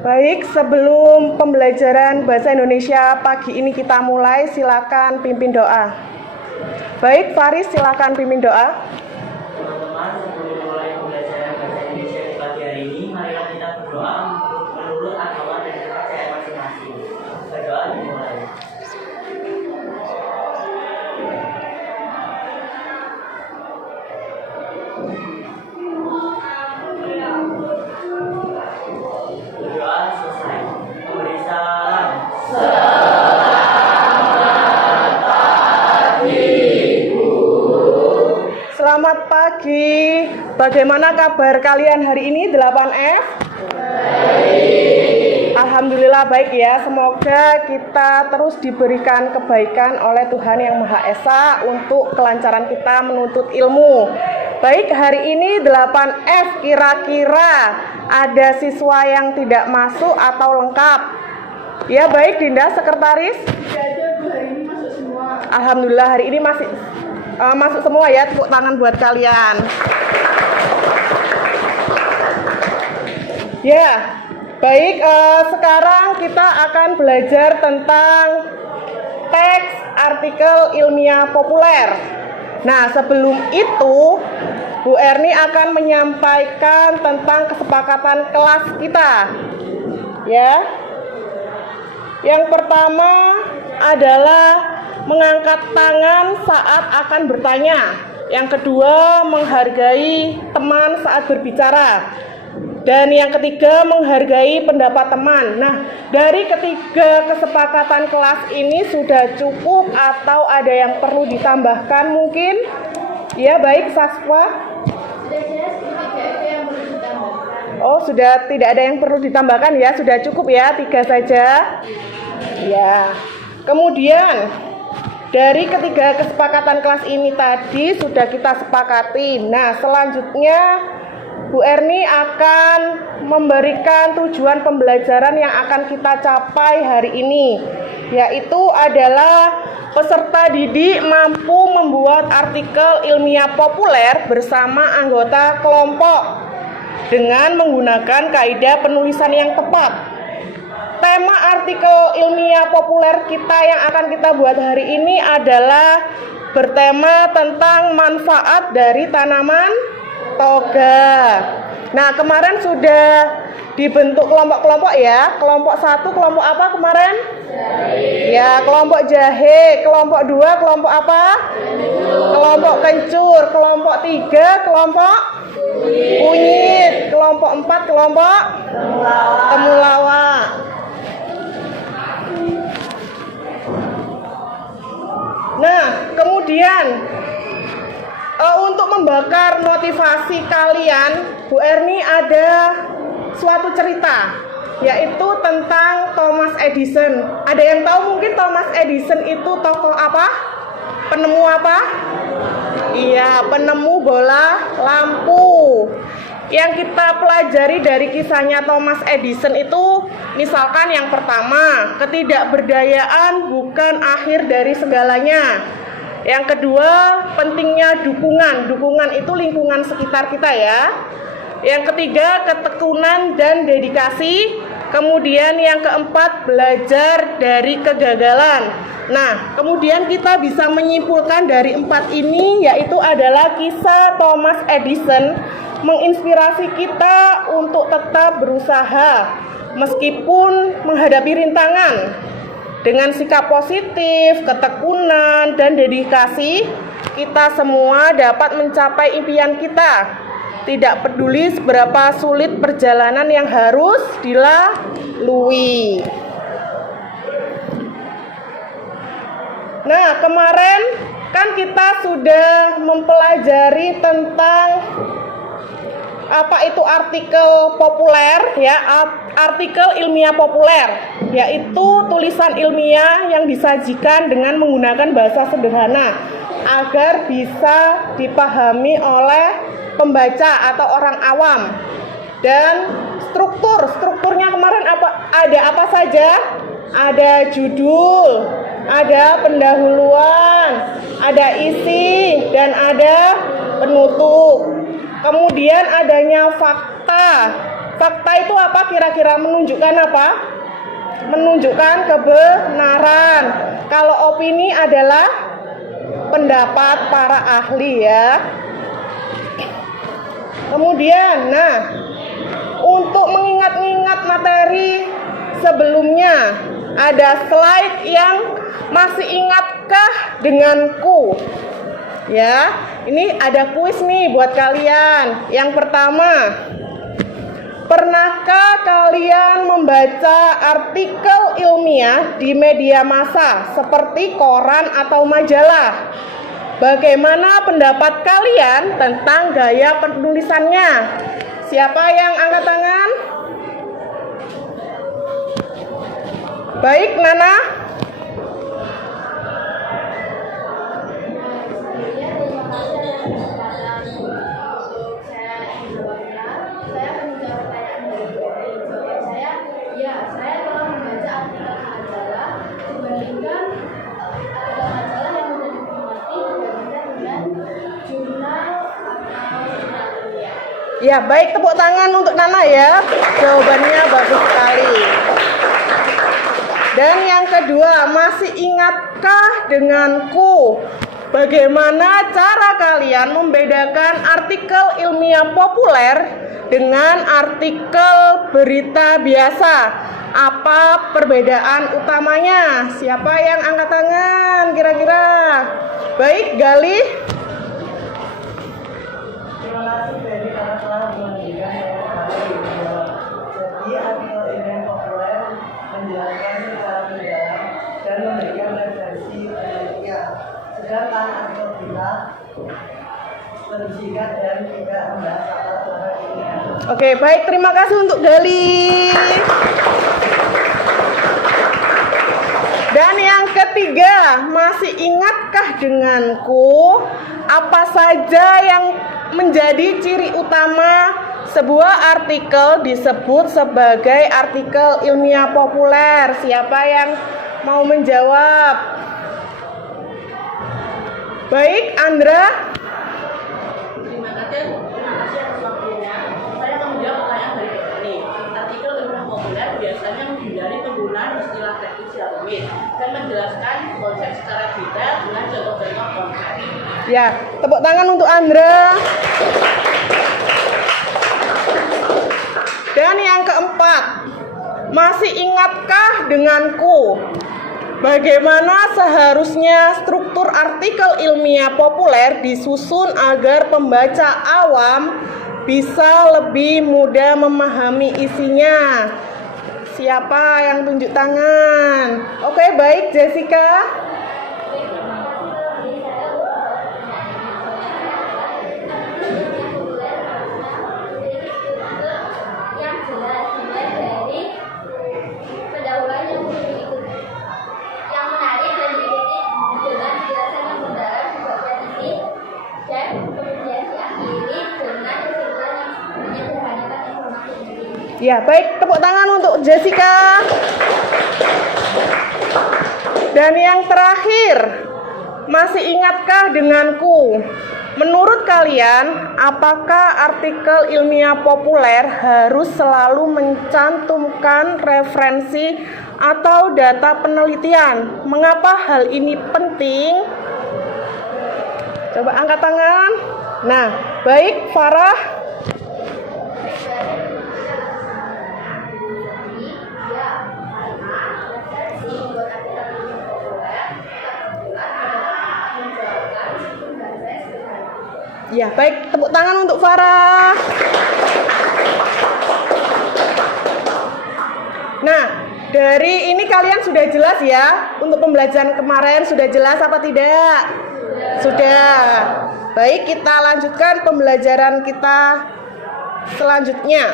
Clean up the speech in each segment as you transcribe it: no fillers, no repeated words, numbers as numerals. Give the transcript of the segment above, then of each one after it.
Baik, sebelum pembelajaran Bahasa Indonesia pagi ini kita mulai, silakan pimpin doa. Baik, Faris, silakan pimpin doa. Teman-teman, sebelum mulai pembelajaran Bahasa Indonesia di pagi hari ini, marilah kita berdoa menurut agama dan kepercayaan masing-masing. Berdoa dimulai. Berdoa selesai. Memberi salam. Selamat pagi. Bagaimana kabar kalian hari ini 8F? Baik. Alhamdulillah baik ya. Semoga kita terus diberikan kebaikan oleh Tuhan Yang Maha Esa untuk kelancaran kita menuntut ilmu. Baik, hari ini 8F kira-kira ada siswa yang tidak masuk atau lengkap? Ya baik, Dinda, sekretaris. Tidak ada, Bu, hari ini masuk semua. Alhamdulillah hari ini masih masuk semua ya, tepuk tangan buat kalian. Ya, baik, sekarang kita akan belajar tentang teks artikel ilmiah populer. Nah, sebelum itu Bu Erni akan menyampaikan tentang kesepakatan kelas kita. Ya. Yang pertama adalah mengangkat tangan saat akan bertanya. Yang kedua, menghargai teman saat berbicara. Dan yang ketiga, menghargai pendapat teman. Nah, dari ketiga kesepakatan kelas ini sudah cukup atau ada yang perlu ditambahkan mungkin? Ya, baik, Saswa. Oh, sudah tidak ada yang perlu ditambahkan ya, sudah cukup ya, 3 saja. Ya. Kemudian dari ketiga kesepakatan kelas ini tadi sudah kita sepakati. Nah, selanjutnya Bu Erni akan memberikan tujuan pembelajaran yang akan kita capai hari ini, yaitu adalah peserta didik mampu membuat artikel ilmiah populer bersama anggota kelompok dengan menggunakan kaidah penulisan yang tepat. Tema artikel ilmiah populer kita yang akan kita buat hari ini adalah bertema tentang manfaat dari tanaman toga. Nah, kemarin sudah dibentuk kelompok-kelompok ya. Kelompok 1 kelompok apa kemarin? Jahe. Ya, kelompok jahe. Kelompok 2 kelompok apa? Kelompok kencur. Kelompok 3 kelompok kunyit. Kelompok 4 kelompok temulawak. Nah, kemudian untuk membakar motivasi kalian, Bu Erni ada suatu cerita, yaitu tentang Thomas Edison. Ada yang tahu mungkin Thomas Edison itu tokoh apa? Penemu apa? Iya, penemu bola lampu. Yang kita pelajari dari kisahnya Thomas Edison itu, misalkan yang pertama, ketidakberdayaan bukan akhir dari segalanya. Yang kedua, pentingnya dukungan. Dukungan itu lingkungan sekitar kita ya. Yang ketiga, ketekunan dan dedikasi. Kemudian yang keempat, belajar dari kegagalan. Nah, kemudian kita bisa menyimpulkan dari 4 ini, yaitu adalah kisah Thomas Edison menginspirasi kita untuk tetap berusaha meskipun menghadapi rintangan. Dengan sikap positif, ketekunan, dan dedikasi, kita semua dapat mencapai impian kita. Tidak peduli seberapa sulit perjalanan yang harus dilalui. Nah, kemarin kan kita sudah mempelajari tentang apa itu artikel populer ya, artikel ilmiah populer, yaitu tulisan ilmiah yang disajikan dengan menggunakan bahasa sederhana agar bisa dipahami oleh pembaca atau orang awam. Dan strukturnya kemarin ada apa saja? Ada judul, ada pendahuluan, ada isi, dan ada penutup. Kemudian adanya fakta, Fakta itu apa kira-kira? Menunjukkan apa? Menunjukkan kebenaran. Kalau opini adalah pendapat para ahli ya. Kemudian, untuk mengingat-ingat materi sebelumnya, ada slide yang masih ingatkah denganku? Ya, ini ada kuis nih buat kalian. Yang pertama, pernahkah kalian membaca artikel ilmiah di media massa seperti koran atau majalah? Bagaimana pendapat kalian tentang gaya penulisannya? Siapa yang angkat tangan? Baik, Nana. Saya telah membaca artikel majalah dibandingkan majalah yang mudah dimengerti dibandingkan dengan jurnal atau jurnal ilmiah. Ya, baik, tepuk tangan untuk Nana ya. Jawabannya bagus sekali. Dan yang kedua, masih ingatkah denganku? Bagaimana cara kalian membedakan artikel ilmiah populer dengan artikel berita biasa? Apa perbedaan utamanya? Siapa yang angkat tangan kira-kira? Baik, Galih. Terima kasih Ferry karena telah memberikan banyak hal. Jadi artikel ilmiah populer menjelaskan secara mendalam dan memberikan referensi penelitian. Sedangkan artikel berita lebih singkat dan tidak membahas latar ilmiah. Oke, baik, terima kasih untuk Galih. Dan yang ketiga, masih ingatkah denganku apa saja yang menjadi ciri utama sebuah artikel disebut sebagai artikel ilmiah populer? Siapa yang mau menjawab? Baik, Andra. Terima kasih atas waktunya. Saya akan menjawab pertanyaan berikut ini. Artikel ilmiah populer biasanya menghindari penggunaan istilah teknis yang rumit dan menjelaskan konsep secara detail dengan contoh-contoh konkret. Ya, tepuk tangan untuk Andra. Dan yang keempat, masih ingatkah denganku bagaimana seharusnya struktur artikel ilmiah populer disusun agar pembaca awam bisa lebih mudah memahami isinya? Siapa yang tunjuk tangan? Oke, baik, Jessica. Yang jelas dimulai dari pendahuluan yang berikut, yang menarik dan diikuti dengan penjelasan yang mendalam di bagian ini, dan kemudian diakhiri dengan kesimpulan yang menyederhanakan informasi ini. Ya, baik, tepuk tangan untuk Jessica. Dan yang terakhir, masih ingatkah denganku? Menurut kalian, apakah artikel ilmiah populer harus selalu mencantumkan referensi atau data penelitian? Mengapa hal ini penting? Coba angkat tangan. Nah, baik, Farah. Ya, baik, tepuk tangan untuk Farah. Nah, dari ini kalian sudah jelas ya? Untuk pembelajaran kemarin sudah jelas apa tidak? Sudah. Baik, kita lanjutkan pembelajaran kita selanjutnya.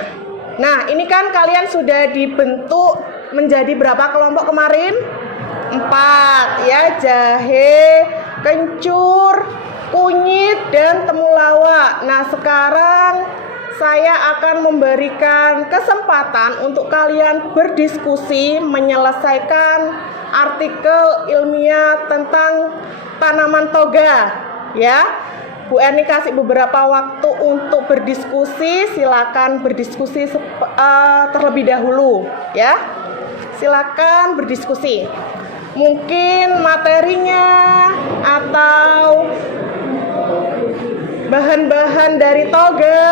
Nah, ini kan kalian sudah dibentuk menjadi berapa kelompok kemarin? 4 ya, jahe, kencur, kunyit, dan temulawak. Nah, sekarang saya akan memberikan kesempatan untuk kalian berdiskusi menyelesaikan artikel ilmiah tentang tanaman toga ya. Bu Erni kasih beberapa waktu untuk berdiskusi. Silakan berdiskusi terlebih dahulu, ya. Silakan berdiskusi. Mungkin materinya atau bahan-bahan dari toga.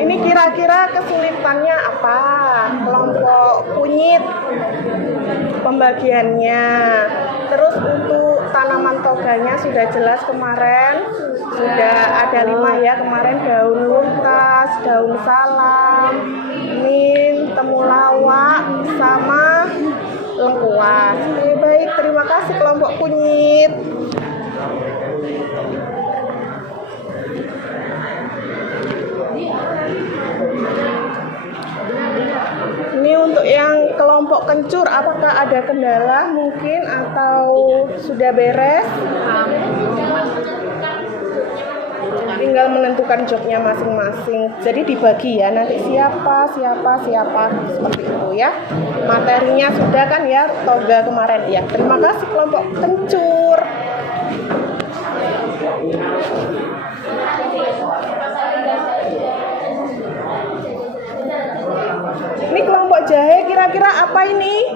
Ini kira-kira kesulitannya apa? Kelompok kunyit pembagiannya. Terus untuk tanaman toganya sudah jelas kemarin. Sudah ada 5 ya kemarin, daun luntas, daun salam, mint, temulawak, sama lengkuas. Oke, baik, terima kasih kelompok kunyit. Ini untuk yang kelompok kencur, apakah ada kendala mungkin atau sudah beres? Tinggal menentukan jobnya masing-masing. Jadi dibagi ya, nanti siapa seperti itu ya. Materinya sudah kan ya, toga kemarin ya. Terima kasih kelompok kencur. Ini kelompok jahe kira-kira apa ini?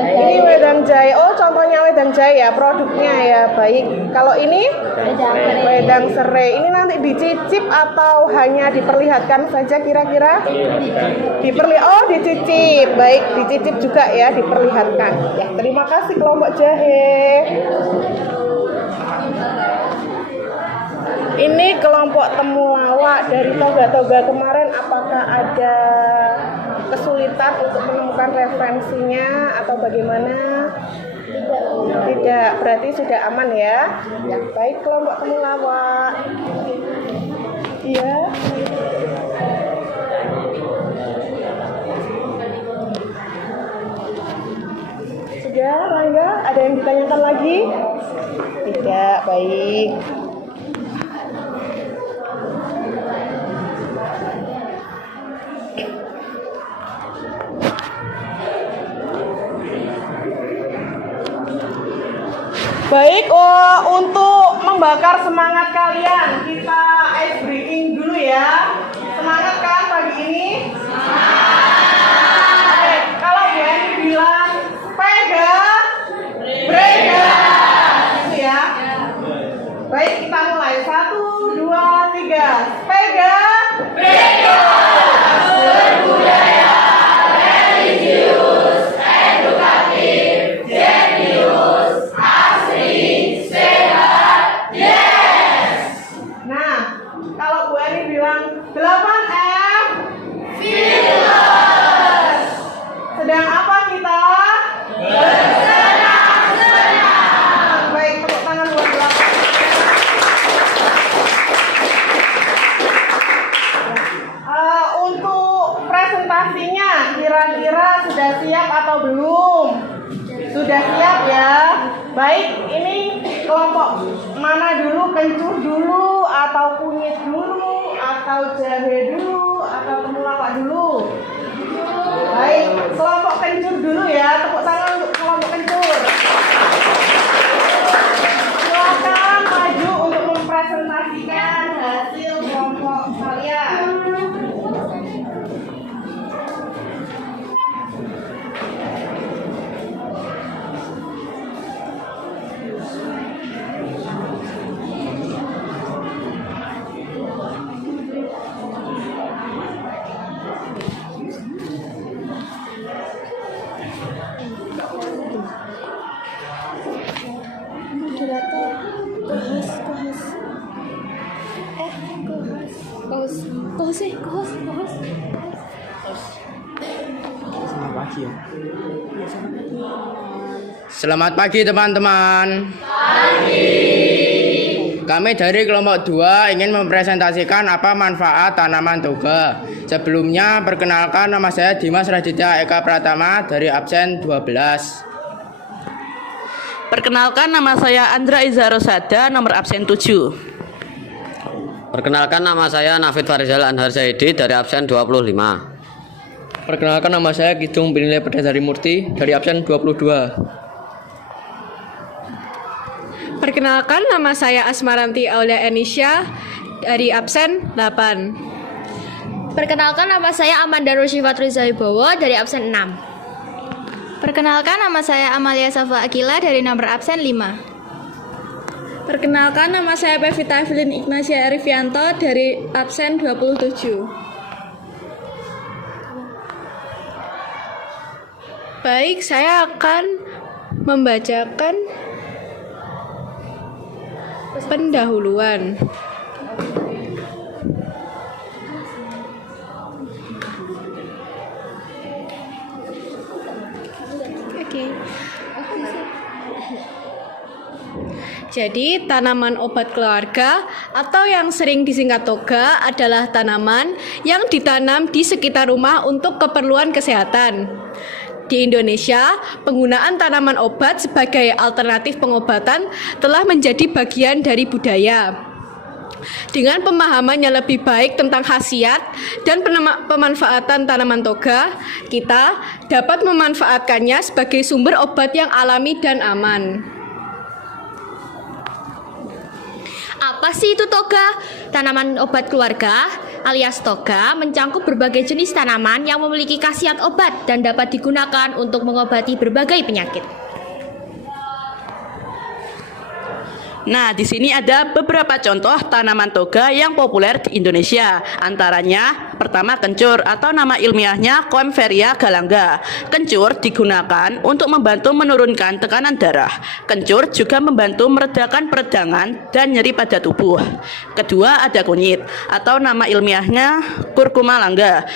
Ini wedang jahe. Oh, contohnya wedang jahe ya, produknya ya. Baik. Kalau ini wedang serai. Ini nanti dicicip atau hanya diperlihatkan saja kira-kira? Oh, dicicip. Baik, dicicip juga ya, diperlihatkan. Ya, terima kasih kelompok jahe. Ini kelompok temulawak dari toga-toga kemarin, apakah ada kesulitan untuk menemukan referensinya atau bagaimana? Tidak, berarti sudah aman ya. Ya, baik kelompok temulawak. Iya. Sudah, Rangga, ada yang ditanyakan lagi? Tidak, baik. Baik, untuk membakar semangat kalian, kita ice breaking dulu ya. Semangat kan pagi ini? Oke, kalau Bu Eni bilang sepeda, brega, itu ya. Baik, kita mulai. 1, 2, 3. Sepeda, brega, berbudaya, religius, edukatif, jenius, asri, sehat, yes. Nah, kalau Bu Eni bilang 8F, fabulous. Kelompok mana dulu? Kencur dulu atau kunyit dulu atau jahe dulu atau temulawak dulu? Baik, kelompok kencur dulu ya. Tepuk tangan untuk kelompok kencur. Silakan maju untuk mempresentasikan hasil kelompok kalian. Selamat pagi teman-teman. Kami dari kelompok 2 ingin mempresentasikan apa manfaat tanaman toga. Sebelumnya perkenalkan, nama saya Dimas Raditya Eka Pratama dari absen 12. Perkenalkan, nama saya Andra Iza Rosada, nomor absen 7. Perkenalkan, nama saya Nafid Farizal Anhar Zaidi dari absen 25. Perkenalkan, nama saya Kidung Binilai Perdasari Murti dari absen 22. Perkenalkan, nama saya Asmaranti Aulia Enisha dari absen 8. Perkenalkan, nama saya Amanda Rusyifa Trizawibowo dari absen 6. Perkenalkan, nama saya Amalia Safa Akila dari nomor absen 5. Perkenalkan, nama saya Pevita Evelyn Ignacia Arifianto dari absen 27. Baik, saya akan membacakan pendahuluan. Jadi, tanaman obat keluarga atau yang sering disingkat toga adalah tanaman yang ditanam di sekitar rumah untuk keperluan kesehatan. Di Indonesia, penggunaan tanaman obat sebagai alternatif pengobatan telah menjadi bagian dari budaya. Dengan pemahaman yang lebih baik tentang khasiat dan pemanfaatan tanaman toga, kita dapat memanfaatkannya sebagai sumber obat yang alami dan aman. Apa sih itu toga? Tanaman obat keluarga alias toga mencangkup berbagai jenis tanaman yang memiliki khasiat obat dan dapat digunakan untuk mengobati berbagai penyakit. Nah, di sini ada beberapa contoh tanaman toga yang populer di Indonesia. Antaranya, pertama kencur atau nama ilmiahnya Coimpharia galanga. Kencur digunakan untuk membantu menurunkan tekanan darah. Kencur juga membantu meredakan peradangan dan nyeri pada tubuh. Kedua, ada kunyit atau nama ilmiahnya Curcuma langka.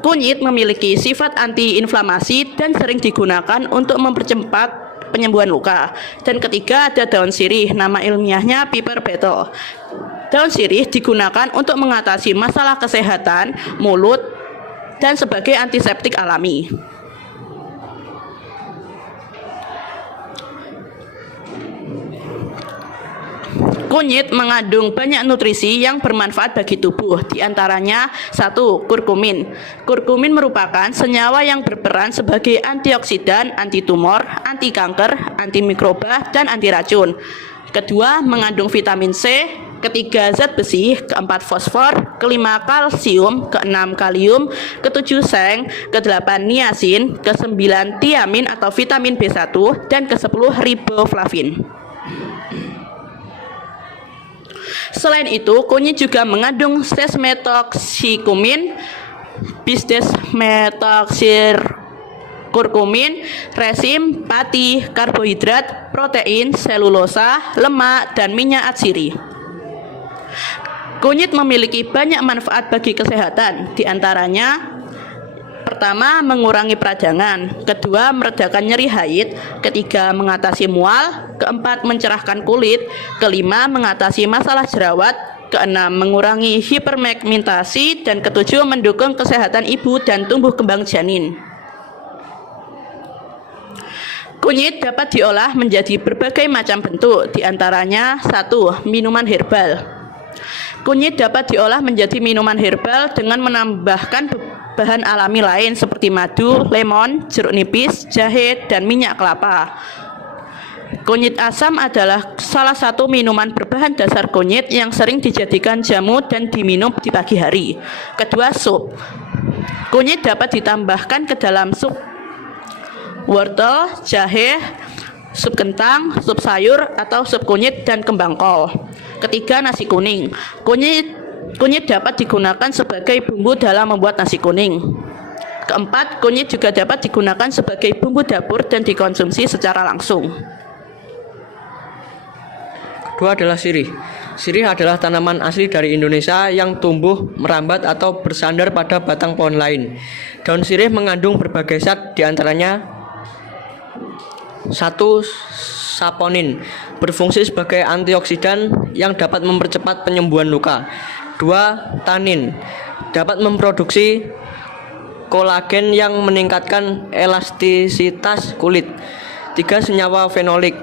Kunyit memiliki sifat antiinflamasi dan sering digunakan untuk mempercepat penyembuhan luka. Dan ketiga, ada daun sirih, nama ilmiahnya Piper betel. Daun sirih digunakan untuk mengatasi masalah kesehatan mulut dan sebagai antiseptik alami. Kunyit mengandung banyak nutrisi yang bermanfaat bagi tubuh. Di antaranya, 1. Kurkumin. Kurkumin merupakan senyawa yang berperan sebagai antioksidan, anti tumor, anti kanker, anti mikroba, dan anti racun. Kedua, mengandung vitamin C. Ketiga, zat besi. Keempat, fosfor. Kelima, kalsium. Keenam, kalium. Ketujuh, seng. Kedelapan, niasin. Kesembilan, tiamin atau vitamin B1. Dan kesepuluh, riboflavin. Selain itu, kunyit juga mengandung sesmetoxycumin, bisdesmetoxykurkumin, resin, pati, karbohidrat, protein, selulosa, lemak, dan minyak atsiri. Kunyit memiliki banyak manfaat bagi kesehatan, di antaranya pertama, mengurangi peradangan. Kedua, meredakan nyeri haid. Ketiga, mengatasi mual. Keempat, mencerahkan kulit. Kelima, mengatasi masalah jerawat. Keenam, mengurangi hiperpigmentasi. Dan ketujuh, mendukung kesehatan ibu dan tumbuh kembang janin. Kunyit dapat diolah menjadi berbagai macam bentuk, diantaranya 1. Minuman herbal. Kunyit dapat diolah menjadi minuman herbal dengan menambahkan bahan alami lain seperti madu, lemon, jeruk nipis, jahe, dan minyak kelapa. Kunyit asam adalah salah satu minuman berbahan dasar kunyit yang sering dijadikan jamu dan diminum di pagi hari. Kedua, sup. Kunyit dapat ditambahkan ke dalam sup wortel, jahe, sup kentang, sup sayur, atau sup kunyit dan kembang kol. Ketiga, nasi kuning. Kunyit dapat digunakan sebagai bumbu dalam membuat nasi kuning. Keempat, kunyit juga dapat digunakan sebagai bumbu dapur dan dikonsumsi secara langsung. Kedua adalah sirih. Sirih adalah tanaman asli dari Indonesia yang tumbuh merambat atau bersandar pada batang pohon lain. Daun sirih mengandung berbagai zat, diantaranya 1. Saponin, berfungsi sebagai antioksidan yang dapat mempercepat penyembuhan luka. 2. Tanin, dapat memproduksi kolagen yang meningkatkan elastisitas kulit. 3. Senyawa fenolik,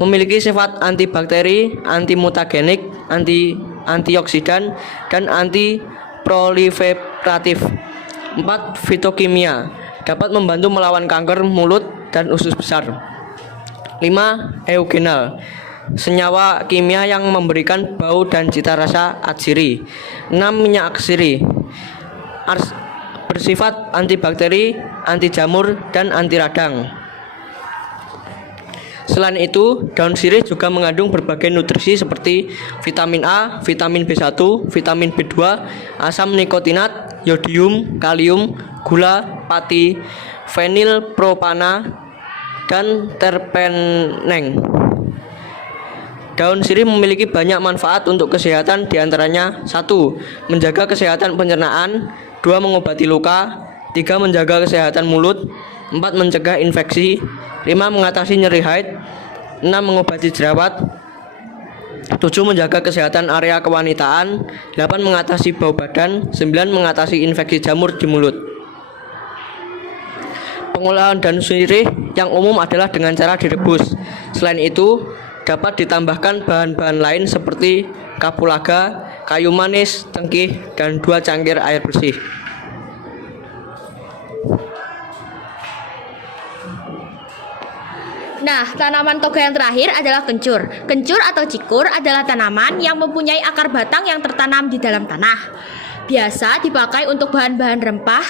memiliki sifat antibakteri, antimutagenik, antioksidan, dan antiproliferatif. 4. Fitokimia, dapat membantu melawan kanker mulut dan usus besar. 5. Eugenol, senyawa kimia yang memberikan bau dan cita rasa atsiri. 6. Minyak sirih, bersifat antibakteri, anti jamur, dan anti radang. Selain itu, daun sirih juga mengandung berbagai nutrisi seperti vitamin A, vitamin B1, vitamin B2, asam nikotinat, yodium, kalium, gula, pati, fenilpropana, dan terpeneng. Daun sirih memiliki banyak manfaat untuk kesehatan, diantaranya 1. Menjaga kesehatan pencernaan. 2. Mengobati luka. 3. Menjaga kesehatan mulut. 4. Mencegah infeksi. 5. Mengatasi nyeri haid. 6. Mengobati jerawat. 7. Menjaga kesehatan area kewanitaan. 8. Mengatasi bau badan. 9. Mengatasi infeksi jamur di mulut. Pengolahan daun sirih yang umum adalah dengan cara direbus. Selain itu, dapat ditambahkan bahan-bahan lain seperti kapulaga, kayu manis, cengkih, dan 2 cangkir air bersih. Nah, tanaman toga yang terakhir adalah kencur. Kencur atau cikur adalah tanaman yang mempunyai akar batang yang tertanam di dalam tanah. Biasa dipakai untuk bahan-bahan rempah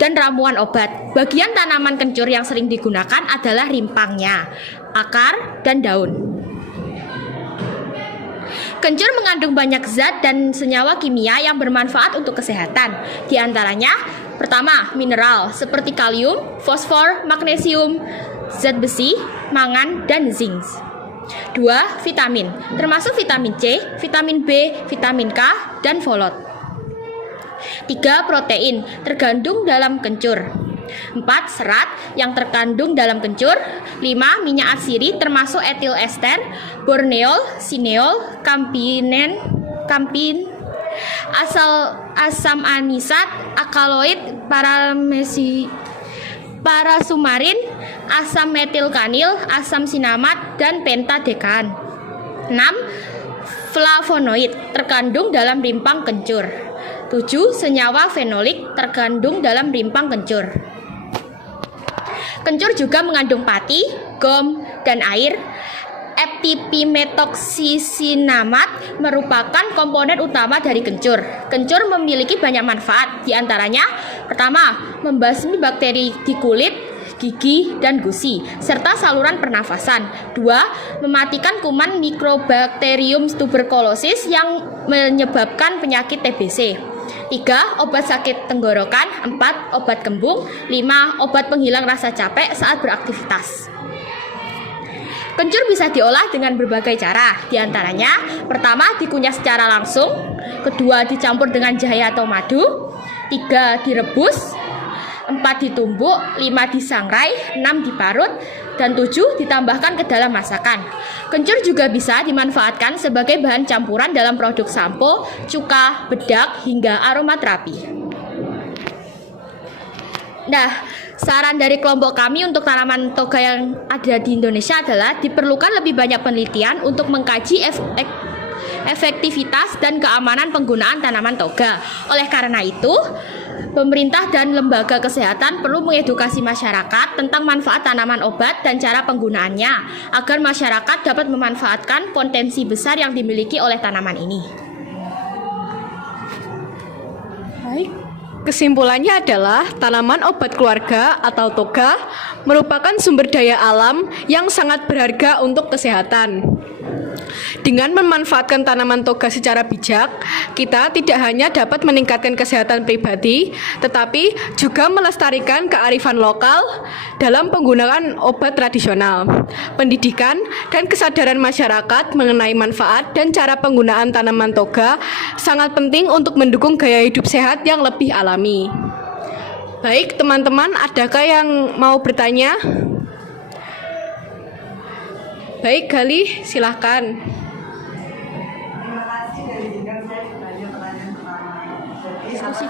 dan ramuan obat. Bagian tanaman kencur yang sering digunakan adalah rimpangnya, akar, dan daun. Kencur mengandung banyak zat dan senyawa kimia yang bermanfaat untuk kesehatan. Di antaranya, pertama, mineral seperti kalium, fosfor, magnesium, zat besi, mangan, dan zinc. 2. Vitamin, termasuk vitamin C, vitamin B, vitamin K, dan folat. 3. Protein, terkandung dalam kencur. 4. Serat yang terkandung dalam kencur. 5. Minyak atsiri termasuk etil ester, borneol, sineol, kampin, asam anisat, akaloid, parasumarin, asam metilkanil, asam sinamat, dan pentadekan. 6. Flavonoid terkandung dalam rimpang kencur. 7. Senyawa fenolik terkandung dalam rimpang kencur. Kencur juga mengandung pati, gom, dan air. Epipimetoxisinamat merupakan komponen utama dari kencur. Kencur memiliki banyak manfaat, diantaranya pertama, membasmi bakteri di kulit, gigi, dan gusi, serta saluran pernafasan. 2. Mematikan kuman Mycobacterium tuberculosis yang menyebabkan penyakit TBC. 3. Obat sakit tenggorokan. 4. Obat kembung. 5. Obat penghilang rasa capek saat beraktivitas. Kencur bisa diolah dengan berbagai cara. Di antaranya, pertama, dikunyah secara langsung. Kedua, dicampur dengan jahe atau madu. 3. Direbus. 4. Ditumbuk. 5. Disangrai. 6. Diparut. Dan 7. Ditambahkan ke dalam masakan. Kencur juga bisa dimanfaatkan sebagai bahan campuran dalam produk sampo, cuka, bedak, hingga aromaterapi. Nah, Saran dari kelompok kami untuk tanaman toga yang ada di Indonesia adalah diperlukan lebih banyak penelitian untuk mengkaji efektivitas dan keamanan penggunaan tanaman toga. Oleh karena itu, pemerintah dan lembaga kesehatan perlu mengedukasi masyarakat tentang manfaat tanaman obat dan cara penggunaannya agar masyarakat dapat memanfaatkan potensi besar yang dimiliki oleh tanaman ini. Baik, kesimpulannya adalah tanaman obat keluarga atau toga merupakan sumber daya alam yang sangat berharga untuk kesehatan. Dengan memanfaatkan tanaman toga secara bijak, kita tidak hanya dapat meningkatkan kesehatan pribadi, tetapi juga melestarikan kearifan lokal dalam penggunaan obat tradisional. Pendidikan dan kesadaran masyarakat mengenai manfaat dan cara penggunaan tanaman toga sangat penting untuk mendukung gaya hidup sehat yang lebih alami. Baik, teman-teman, adakah yang mau bertanya? Baik, Galih, silahkan. Terima kasih dari jenengan saya ditanya pertanyaan pertama. Jadi apa sih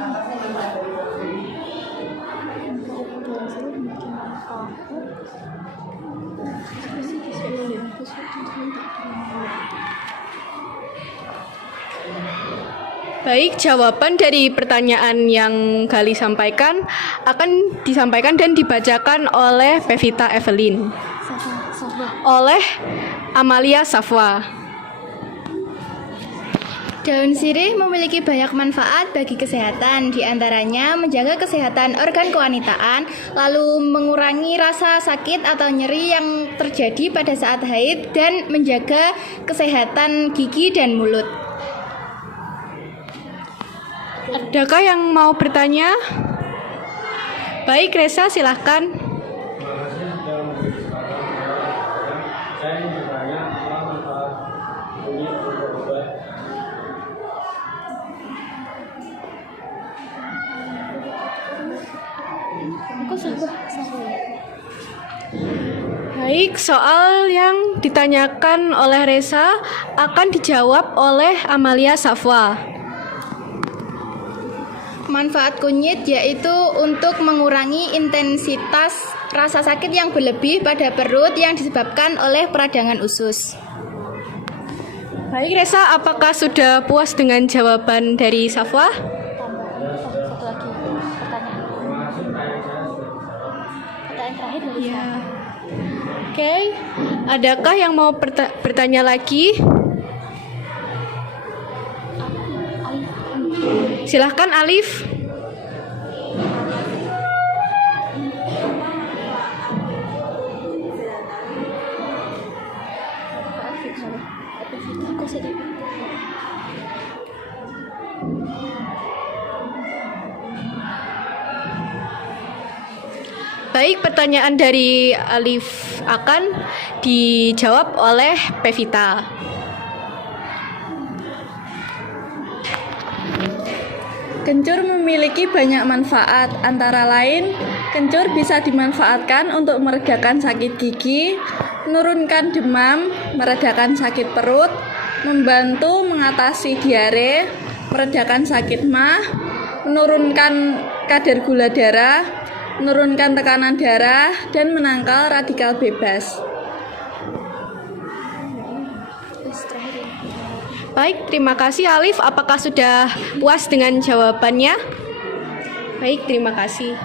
manfaat dari kopi? Baik, jawaban dari pertanyaan yang Gali sampaikan akan disampaikan dan dibacakan oleh Pevita Evelyn. Oleh Amalia Safwa. Daun sirih memiliki banyak manfaat bagi kesehatan, di antaranya menjaga kesehatan organ kewanitaan, lalu mengurangi rasa sakit atau nyeri yang terjadi pada saat haid, dan menjaga kesehatan gigi dan mulut. Adakah yang mau bertanya? Baik, Reza, silahkan. Baik, soal yang ditanyakan oleh Reza akan dijawab oleh Amalia Safwa. Manfaat kunyit yaitu untuk mengurangi intensitas rasa sakit yang berlebih pada perut yang disebabkan oleh peradangan usus. Baik, Reza, apakah sudah puas dengan jawaban dari Safwa? Satu lagi pertanyaan terakhir dari Ya. Oke, adakah yang mau bertanya lagi? Silahkan, Alif. Baik, pertanyaan dari Alif akan dijawab oleh Pevita. Kencur memiliki banyak manfaat, antara lain kencur bisa dimanfaatkan untuk meredakan sakit gigi, menurunkan demam, meredakan sakit perut, membantu mengatasi diare, meredakan sakit mah, menurunkan kadar gula darah, menurunkan tekanan darah, dan menangkal radikal bebas. Baik, terima kasih Alif. Apakah sudah puas dengan jawabannya? Baik, terima kasih.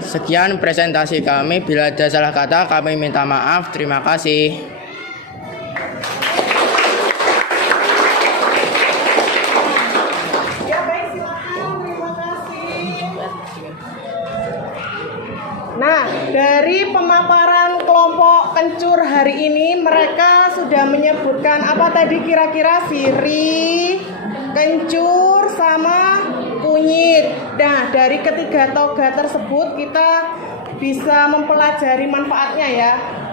Sekian presentasi kami. Bila ada salah kata, kami minta maaf. Terima kasih. Ya baik, silakan. Terima kasih. Nah, dari pemaparan kelompok kencur hari ini, mereka sudah menyebutkan apa tadi kira-kira? Sirih, kencur, sama kunyit. Nah, dari ketiga toga tersebut kita bisa mempelajari manfaatnya ya.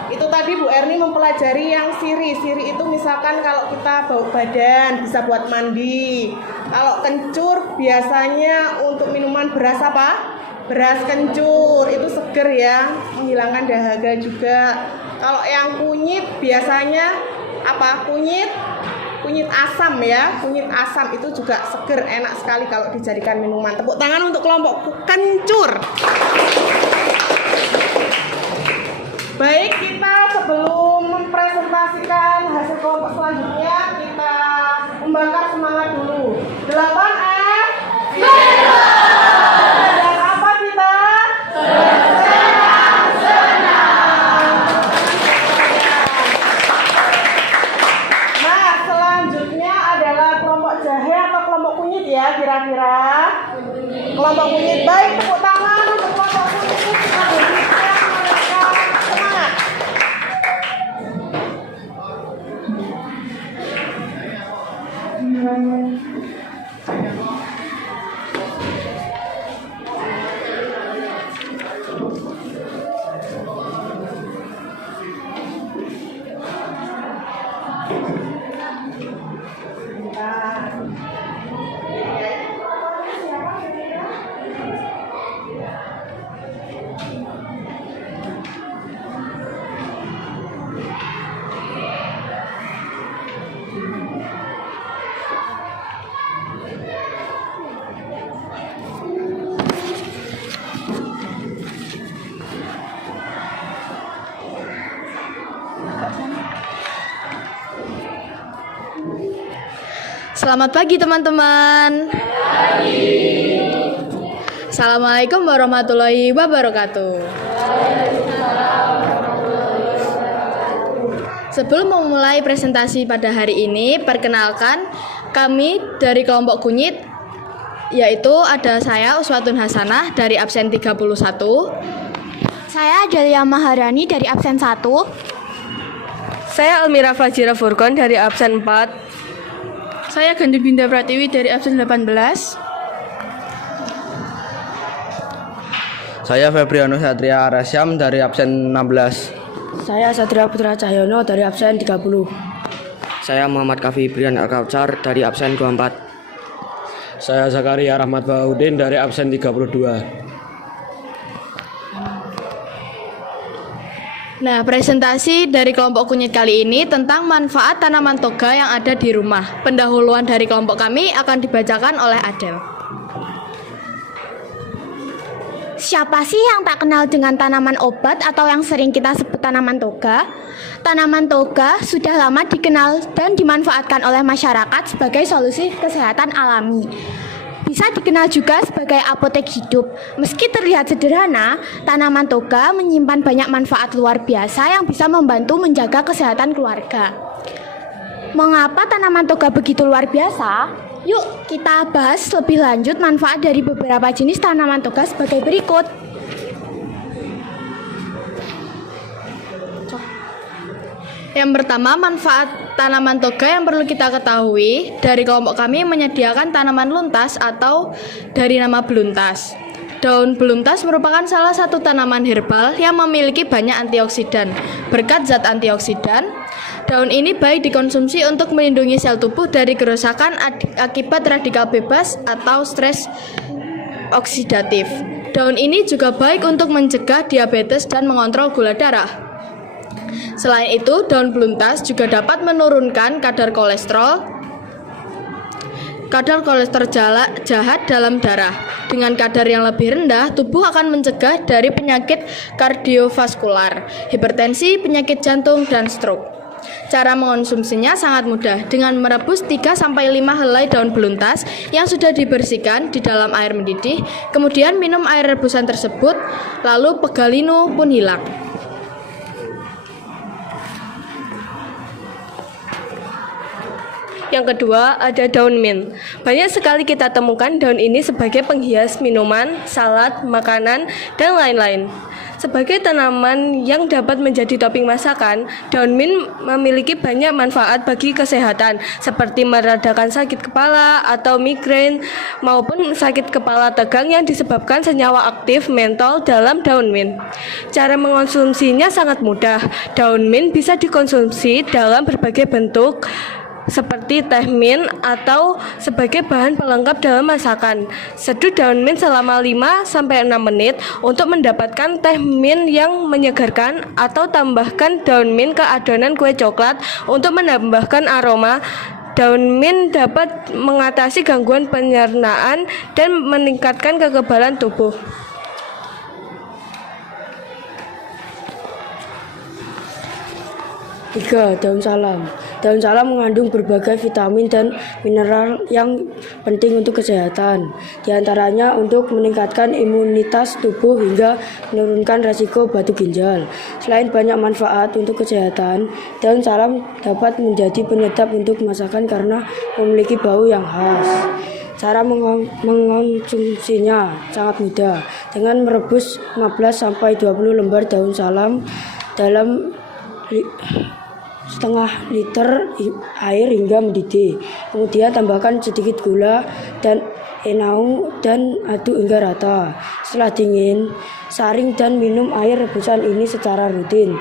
Itu tadi Bu Erni mempelajari yang sirih. Sirih itu misalkan kalau kita bau badan bisa buat mandi. Kalau kencur biasanya untuk minuman beras apa? Beras kencur, itu seger ya, menghilangkan dahaga juga. Kalau yang kunyit biasanya apa? Kunyit kunyit asam ya. Kunyit asam itu juga seger, enak sekali kalau dijadikan minuman. Tepuk tangan untuk kelompok kencur. Baik, kita sebelum mempresentasikan hasil kelompok selanjutnya, kita membakar semangat dulu. 8F. Dan apa kita? Nah, selanjutnya adalah kelompok jahe atau kelompok kunyit ya, kira-kira. Kelompok kunyit. Baik, tepuk tangan untuk kelompok kunyit. Semangat. Selamat pagi teman-teman. Assalamualaikum warahmatullahi wabarakatuh. Sebelum memulai presentasi pada hari ini, perkenalkan kami dari kelompok kunyit, yaitu ada saya Uswatun Hasanah dari absen 31. Saya Adalia Maharani dari absen 1. Saya Elmira Fajira Furkon dari absen 4. Saya Gandhi Binda Pratiwi dari absen 18. Saya Febriano Satria Arasyam dari absen 16. Saya Satria Putra Cahyono dari absen 30. Saya Muhammad Kafi Brian Al-Kautsar dari absen 24. Saya Zakaria Rahmat Baudin dari absen 32. Nah, presentasi dari kelompok kunyit kali ini tentang manfaat tanaman toga yang ada di rumah. Pendahuluan dari kelompok kami akan dibacakan oleh Adel. Siapa sih yang tak kenal dengan tanaman obat atau yang sering kita sebut tanaman toga? Tanaman toga sudah lama dikenal dan dimanfaatkan oleh masyarakat sebagai solusi kesehatan alami. Bisa dikenal juga sebagai apotek hidup. Meski terlihat sederhana, tanaman toga menyimpan banyak manfaat luar biasa yang bisa membantu menjaga kesehatan keluarga. Mengapa tanaman toga begitu luar biasa? Yuk kita bahas lebih lanjut manfaat dari beberapa jenis tanaman toga sebagai berikut. Yang pertama, manfaat tanaman toga yang perlu kita ketahui. Dari kelompok kami menyediakan tanaman luntas atau dari nama beluntas. Daun beluntas merupakan salah satu tanaman herbal yang memiliki banyak antioksidan. Berkat zat antioksidan, daun ini baik dikonsumsi untuk melindungi sel tubuh dari kerusakan akibat radikal bebas atau stres oksidatif. Daun ini juga baik untuk mencegah diabetes dan mengontrol gula darah. Selain itu, daun beluntas juga dapat menurunkan kadar kolesterol jahat dalam darah. Dengan kadar yang lebih rendah, tubuh akan mencegah dari penyakit kardiovaskular, hipertensi, penyakit jantung, dan stroke. Cara mengonsumsinya sangat mudah dengan merebus 3-5 helai daun beluntas yang sudah dibersihkan di dalam air mendidih, kemudian minum air rebusan tersebut, lalu pegalinu pun hilang. Yang kedua, ada daun mint. Banyak sekali kita temukan daun ini sebagai penghias minuman, salad, makanan, dan lain-lain. Sebagai tanaman yang dapat menjadi topping masakan, daun mint memiliki banyak manfaat bagi kesehatan, seperti meredakan sakit kepala atau migrain, maupun sakit kepala tegang yang disebabkan senyawa aktif mentol dalam daun mint. Cara mengonsumsinya sangat mudah. Daun mint bisa dikonsumsi dalam berbagai bentuk, seperti teh mint atau sebagai bahan pelengkap dalam masakan. Seduh daun mint selama 5-6 menit untuk mendapatkan teh mint yang menyegarkan, atau tambahkan daun mint ke adonan kue coklat untuk menambahkan aroma Daun mint dapat mengatasi gangguan pencernaan dan meningkatkan kekebalan tubuh. Tiga, daun salam. Daun salam mengandung berbagai vitamin dan mineral yang penting untuk kesehatan. Di antaranya untuk meningkatkan imunitas tubuh hingga menurunkan risiko batu ginjal. Selain banyak manfaat untuk kesehatan, daun salam dapat menjadi penyedap untuk masakan karena memiliki bau yang khas. Cara mengonsumsinya sangat mudah dengan merebus 15-20 lembar daun salam dalam setengah liter air hingga mendidih. Kemudian tambahkan sedikit gula dan enau dan aduk hingga rata. Setelah dingin, saring dan minum air rebusan ini secara rutin.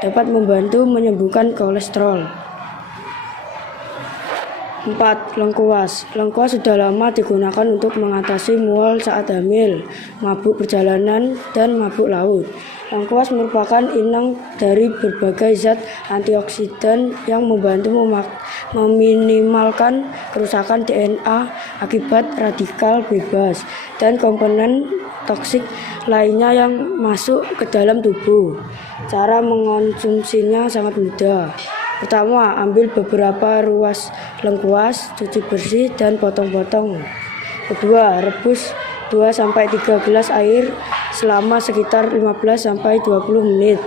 Dapat membantu menyembuhkan kolesterol. 4. Lengkuas. Lengkuas sudah lama digunakan untuk mengatasi mual saat hamil, mabuk perjalanan, dan mabuk laut. Lengkuas merupakan inang dari berbagai zat antioksidan yang membantu meminimalkan kerusakan DNA akibat radikal bebas dan komponen toksik lainnya yang masuk ke dalam tubuh. Cara mengonsumsinya sangat mudah. Pertama, ambil beberapa ruas lengkuas, cuci bersih dan potong-potong. Kedua, rebus 2-3 gelas air selama sekitar 15-20 menit.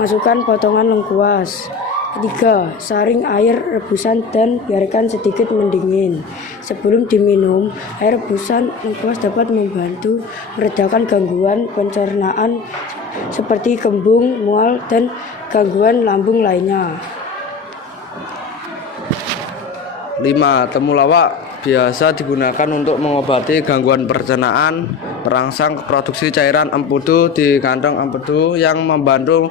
Masukkan potongan lengkuas. Ketiga, saring air rebusan dan biarkan sedikit mendingin. Sebelum diminum, air rebusan lengkuas dapat membantu meredakan gangguan pencernaan seperti kembung, mual, dan gangguan lambung lainnya. 5. Temulawak biasa digunakan untuk mengobati gangguan pencernaan, merangsang produksi cairan empedu di kantong empedu yang membantu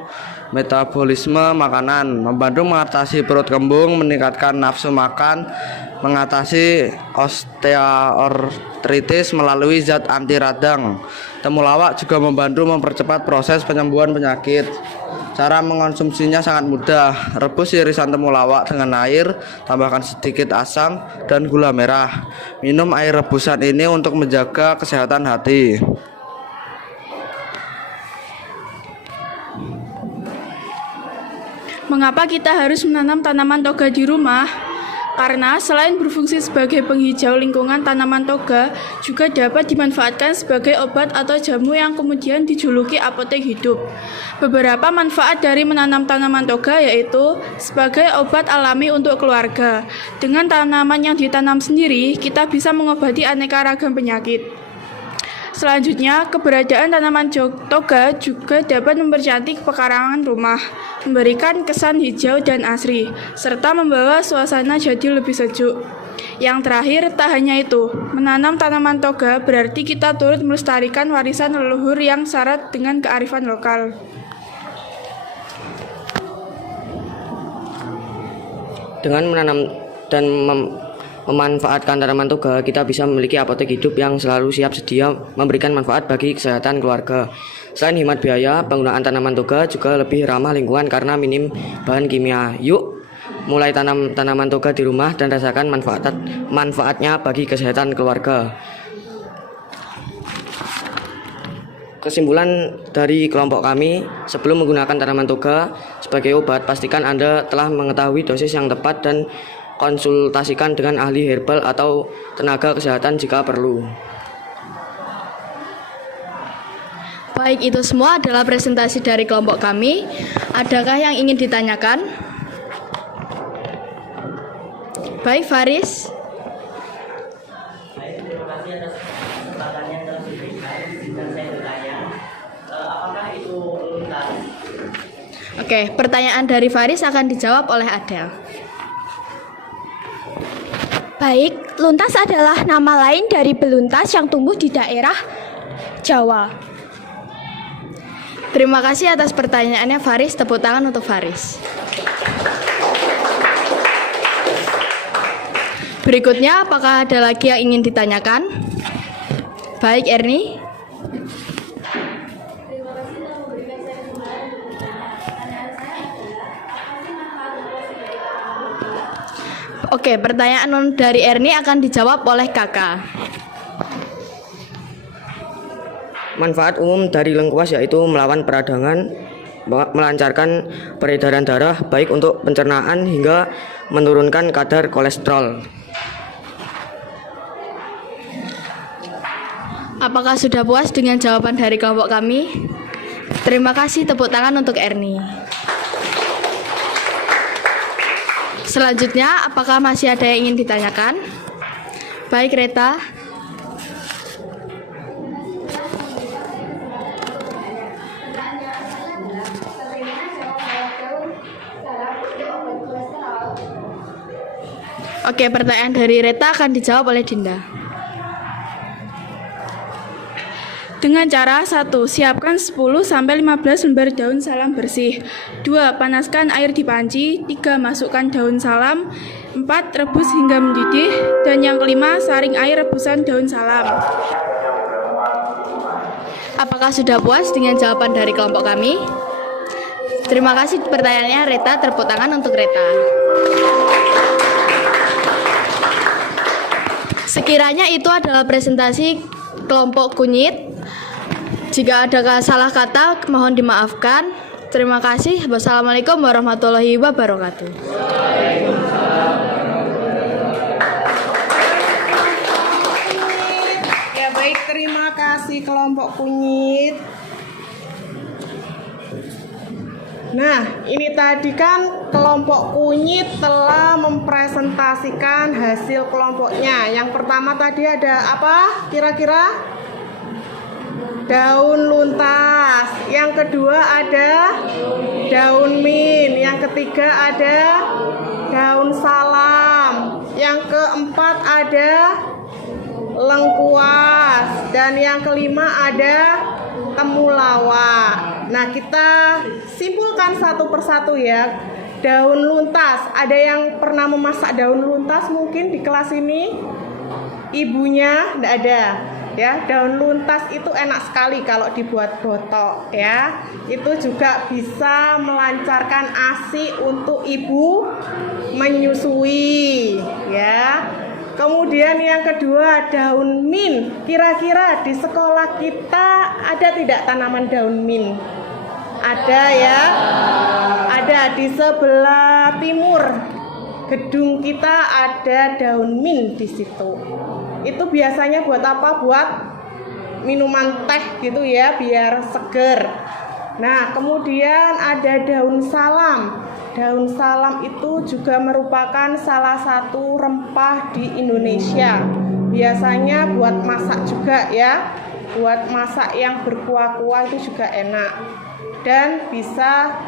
metabolisme makanan, membantu mengatasi perut kembung, meningkatkan nafsu makan, mengatasi osteoartritis melalui zat anti radang. Temulawak juga membantu mempercepat proses penyembuhan penyakit. Cara mengonsumsinya sangat mudah. Rebus irisan temulawak dengan air, tambahkan sedikit asam dan gula merah. Minum air rebusan ini untuk menjaga kesehatan hati. Mengapa kita harus menanam tanaman toga di rumah? Karena selain berfungsi sebagai penghijau lingkungan, tanaman toga juga dapat dimanfaatkan sebagai obat atau jamu yang kemudian dijuluki apotek hidup. Beberapa manfaat dari menanam tanaman toga yaitu sebagai obat alami untuk keluarga. Dengan tanaman yang ditanam sendiri, kita bisa mengobati aneka ragam penyakit. Selanjutnya, keberadaan tanaman toga juga dapat mempercantik pekarangan rumah, memberikan kesan hijau dan asri, serta membawa suasana jadi lebih sejuk. Yang terakhir, tak hanya itu, menanam tanaman toga berarti kita turut melestarikan warisan leluhur yang syarat dengan kearifan lokal. Dengan menanam dan memanfaatkan tanaman toga, kita bisa memiliki apotek hidup yang selalu siap sedia memberikan manfaat bagi kesehatan keluarga. Selain hemat biaya, penggunaan tanaman toga juga lebih ramah lingkungan karena minim bahan kimia. Yuk, mulai tanam tanaman toga di rumah dan rasakan manfaatnya bagi kesehatan keluarga. Kesimpulan dari kelompok kami, sebelum menggunakan tanaman toga sebagai obat, pastikan Anda telah mengetahui dosis yang tepat dan konsultasikan dengan ahli herbal atau tenaga kesehatan jika perlu. Baik, itu semua adalah presentasi dari kelompok kami. Adakah yang ingin ditanyakan? Baik, Faris. Terima kasih atas kesempatan yang telah diberikan. Dan saya bertanya, apakah itu luntas? Oke, pertanyaan dari Faris akan dijawab oleh Adel. Baik, luntas adalah nama lain dari beluntas yang tumbuh di daerah Jawa. Terima kasih atas pertanyaannya Faris. Tepuk tangan untuk Faris. Berikutnya, apakah ada lagi yang ingin ditanyakan? Baik, Erni. Oke, pertanyaan dari Erni akan dijawab oleh kakak. Manfaat umum dari lengkuas yaitu melawan peradangan, melancarkan peredaran darah baik untuk pencernaan hingga menurunkan kadar kolesterol. Apakah sudah puas dengan jawaban dari kelompok kami? Terima kasih, tepuk tangan untuk Erni. Selanjutnya, apakah masih ada yang ingin ditanyakan? Baik, Reta. Oke, pertanyaan dari Reta akan dijawab oleh Dinda. Dengan cara 1. Siapkan 10-15 lembar daun salam bersih. 2. Panaskan air di panci. 3. Masukkan daun salam. 4. Rebus hingga mendidih. Dan yang kelima, saring air rebusan daun salam. Apakah sudah puas dengan jawaban dari kelompok kami? Terima kasih pertanyaannya Reta, tepuk tangan untuk Reta. Sekiranya itu adalah presentasi kelompok kunyit. Jika ada salah kata, mohon dimaafkan. Terima kasih. Wassalamualaikum warahmatullahi wabarakatuh. Ya baik, terima kasih kelompok kunyit. Nah, ini tadi kan kelompok kunyit telah mempresentasikan hasil kelompoknya. Yang pertama tadi ada apa? Kira-kira? Daun luntas. Yang kedua ada daun mint. Yang ketiga ada daun salam. Yang keempat ada lengkuas. Dan yang kelima ada temulawak. Nah, kita simpulkan satu persatu ya. Daun luntas. Ada yang pernah memasak daun luntas mungkin di kelas ini? Ibunya? Tidak ada. Ya, daun luntas itu enak sekali kalau dibuat botok ya. Itu juga bisa melancarkan ASI untuk ibu menyusui ya. Kemudian yang kedua daun mint. Kira-kira di sekolah kita ada tidak tanaman daun mint? Ada ya. Ada di sebelah timur gedung kita ada daun mint di situ. Itu biasanya buat apa? Buat minuman teh gitu ya, biar seger. Nah, kemudian ada daun salam. Daun salam itu juga merupakan salah satu rempah di Indonesia. Biasanya buat masak juga ya. Buat masak yang berkuah-kuah itu juga enak. Dan bisa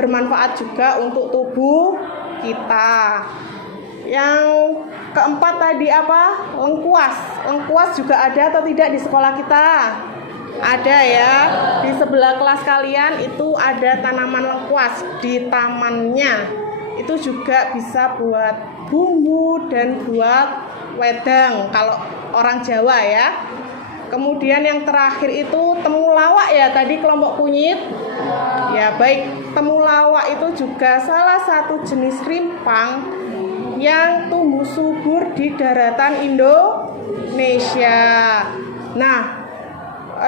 bermanfaat juga untuk tubuh kita. Yang keempat tadi apa? Lengkuas. Lengkuas juga ada atau tidak di sekolah kita? Ada ya. Di sebelah kelas kalian itu ada tanaman lengkuas di tamannya. Itu juga bisa buat bumbu dan buat wedang kalau orang Jawa ya. Kemudian yang terakhir itu temulawak ya, tadi kelompok kunyit. Ya baik, temulawak itu juga salah satu jenis rimpang yang tumbuh subur di daratan Indonesia. Nah,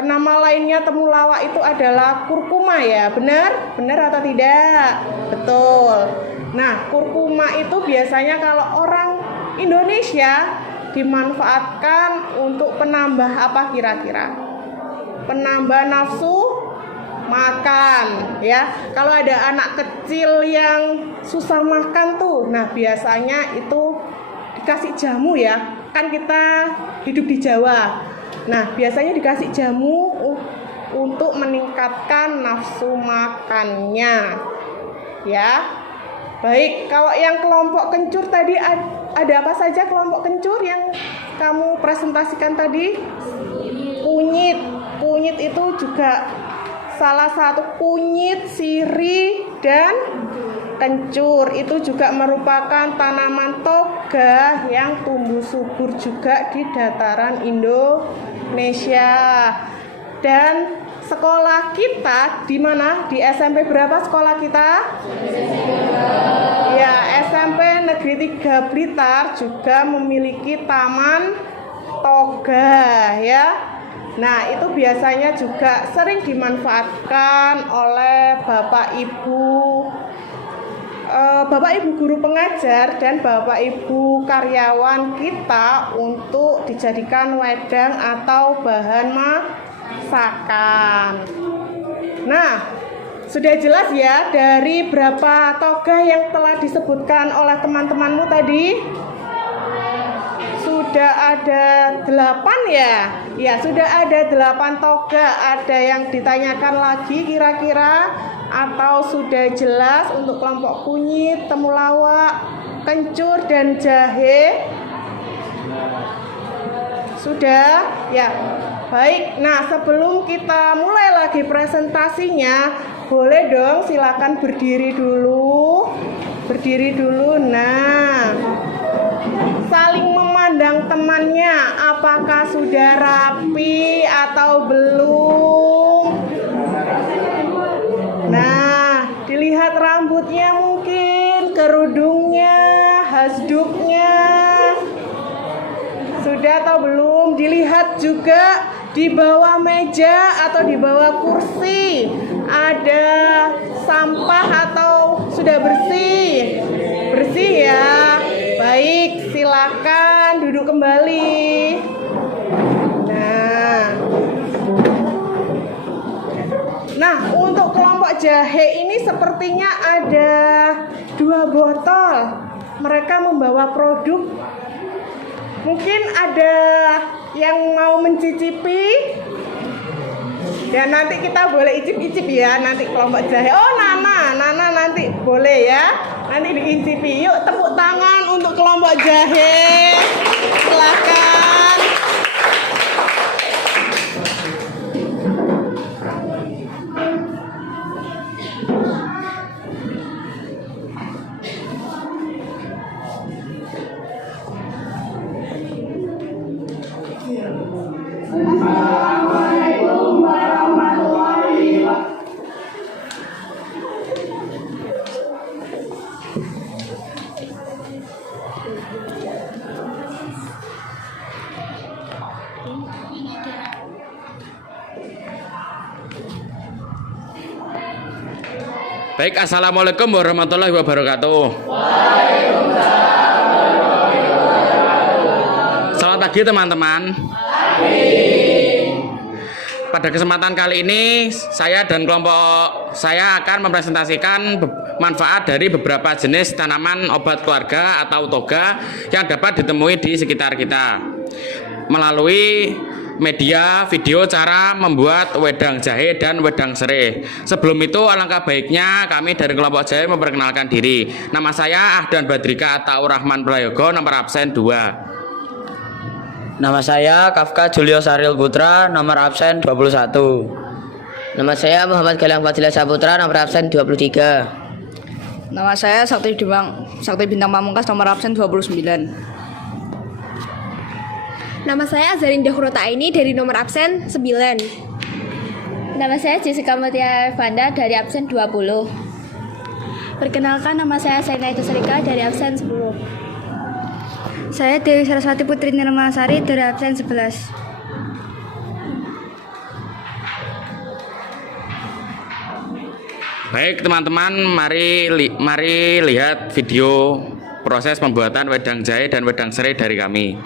nama lainnya temulawak itu adalah kurkuma ya, benar? Benar atau tidak? Betul. Nah, kurkuma itu biasanya kalau orang Indonesia dimanfaatkan untuk penambah apa kira-kira? Penambah nafsu makan ya. Kalau ada anak kecil yang susah makan tuh, nah biasanya itu dikasih jamu ya. Kan kita hidup di Jawa. Nah, biasanya dikasih jamu untuk meningkatkan nafsu makannya. Ya. Baik, kalau yang kelompok kencur tadi ada apa saja kelompok kencur yang kamu presentasikan tadi? Kunyit. Kunyit itu juga salah satu kunyit, sirih, dan kencur. Itu juga merupakan tanaman toga yang tumbuh subur juga di dataran Indonesia. Dan sekolah kita di mana? Di SMP berapa sekolah kita? Ya, SMP Negeri 3 Blitar juga memiliki taman toga ya. Nah, itu biasanya juga sering dimanfaatkan oleh Bapak Ibu guru pengajar dan Bapak Ibu karyawan kita untuk dijadikan wedang atau bahan masakan. Nah, sudah jelas ya dari berapa toga yang telah disebutkan oleh teman-temanmu tadi? Sudah ada 8 ya? Ya, sudah ada 8 toga. Ada yang ditanyakan lagi kira-kira? Atau sudah jelas untuk kelompok kunyit, temulawak, kencur, dan jahe? Sudah? Ya, baik. Nah, sebelum kita mulai lagi presentasinya, boleh dong silakan berdiri dulu. Berdiri dulu. Nah, saling memandang temannya, apakah sudah rapi atau belum? Nah, dilihat rambutnya mungkin, kerudungnya, hasduknya. Sudah atau belum? Dilihat juga di bawah meja atau di bawah kursi. Ada sampah atau sudah bersih? Bersih ya. Baik, silakan duduk kembali. Nah, untuk kelompok jahe ini sepertinya ada 2 botol. Mereka membawa produk. Mungkin ada yang mau mencicipi? Ya, nanti kita boleh icip-icip ya, nanti kelompok jahe. Oh, Nana nanti boleh ya. Nanti diicipi. Yuk, tepuk tangan untuk kelompok jahe. Silakan. Baik, assalamualaikum warahmatullahi wabarakatuh. Selamat pagi teman-teman. Pada kesempatan kali ini saya dan kelompok saya akan mempresentasikan manfaat dari beberapa jenis tanaman obat keluarga atau toga yang dapat ditemui di sekitar kita melalui media video cara membuat wedang jahe dan wedang serai. Sebelum itu, alangkah baiknya kami dari kelompok jahe memperkenalkan diri. Nama saya Ahdan Badrika Ataur Rahman Prayogo, nomor absen 2. Nama saya Kafka Julio Saril Putra, nomor absen 21. Nama saya Muhammad Galang Fadilah Saputra, nomor absen 23. Nama saya Sakti Bintang Pamungkas, nomor absen 29. Nama saya Azarin Dahrota ini dari nomor absen 9. Nama saya Jessica Mutia Vanda dari absen 20. Perkenalkan, nama saya Saina Serika dari absen 10. Saya Dewi Saraswati Putri Nirmasari dari absen 11. Baik teman-teman, mari lihat video proses pembuatan wedang jahe dan wedang serai dari kami.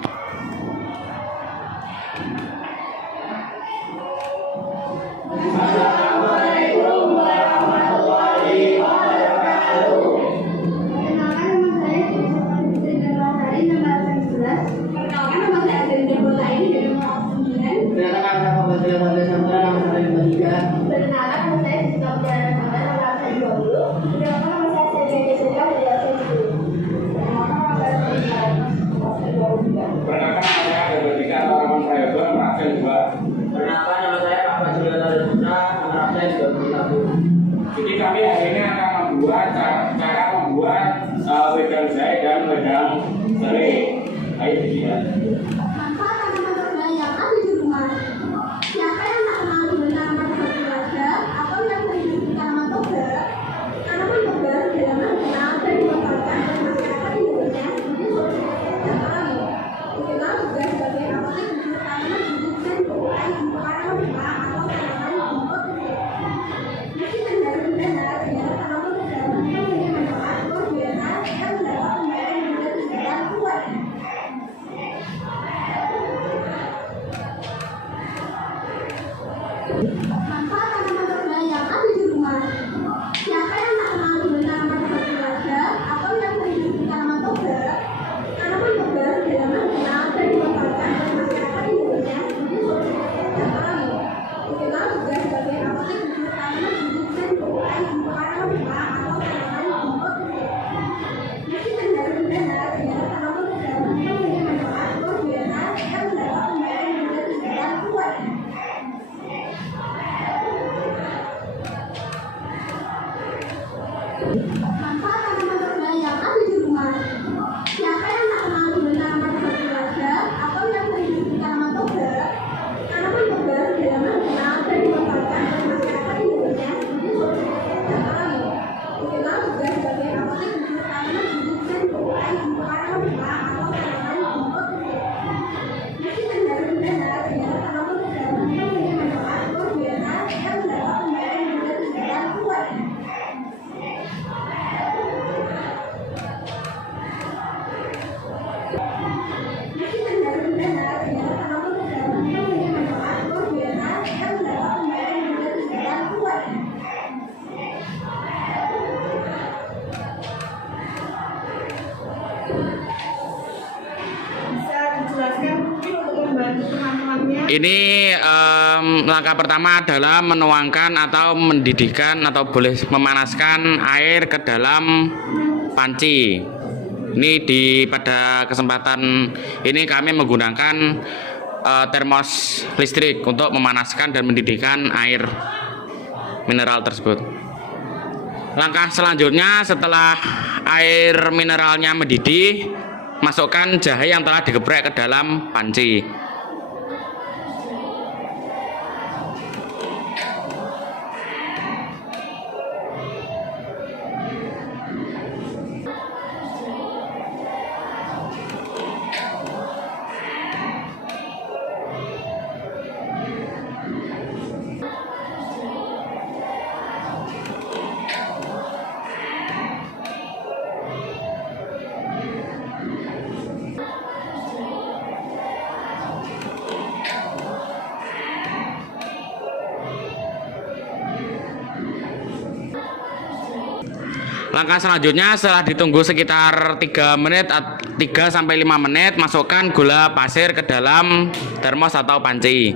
Jadi kami hari ini akan membuat cara membuat wedang jahe dan wedang serai. Ayo dilihat. Manfaat tanaman yang ada di rumah. Siapa yang tak kenal dengan tanaman seperti Manfaat tanaman toga yang ada di rumah. Siapa yang tak kenal dengan tanaman obat keluarga atau yang sering disebut tanaman toga? Tanaman toga sudah lama dikenal dan dimanfaatkan oleh masyarakat Indonesia sebagai solusi kesehatan alami. Dikenal juga sebagai apotek untuk tanaman hidup dan dipakai untuk para bunga atau tanaman jenggot. Meski sederhana, ternyata tanaman toga mempunyai manfaat luar biasa yang dapat membantu menjaga kesehatan kuat. Bisa dijelaskan mungkin untuk membantu teman-temannya. Ini langkah pertama adalah menuangkan atau mendidihkan atau boleh memanaskan air ke dalam panci. Ini pada kesempatan ini kami menggunakan termos listrik untuk memanaskan dan mendidihkan air mineral tersebut. Langkah selanjutnya setelah air mineralnya mendidih, masukkan jahe yang telah digeprek ke dalam panci. Langkah selanjutnya setelah ditunggu sekitar 3 sampai 5 menit, masukkan gula pasir ke dalam termos atau panci.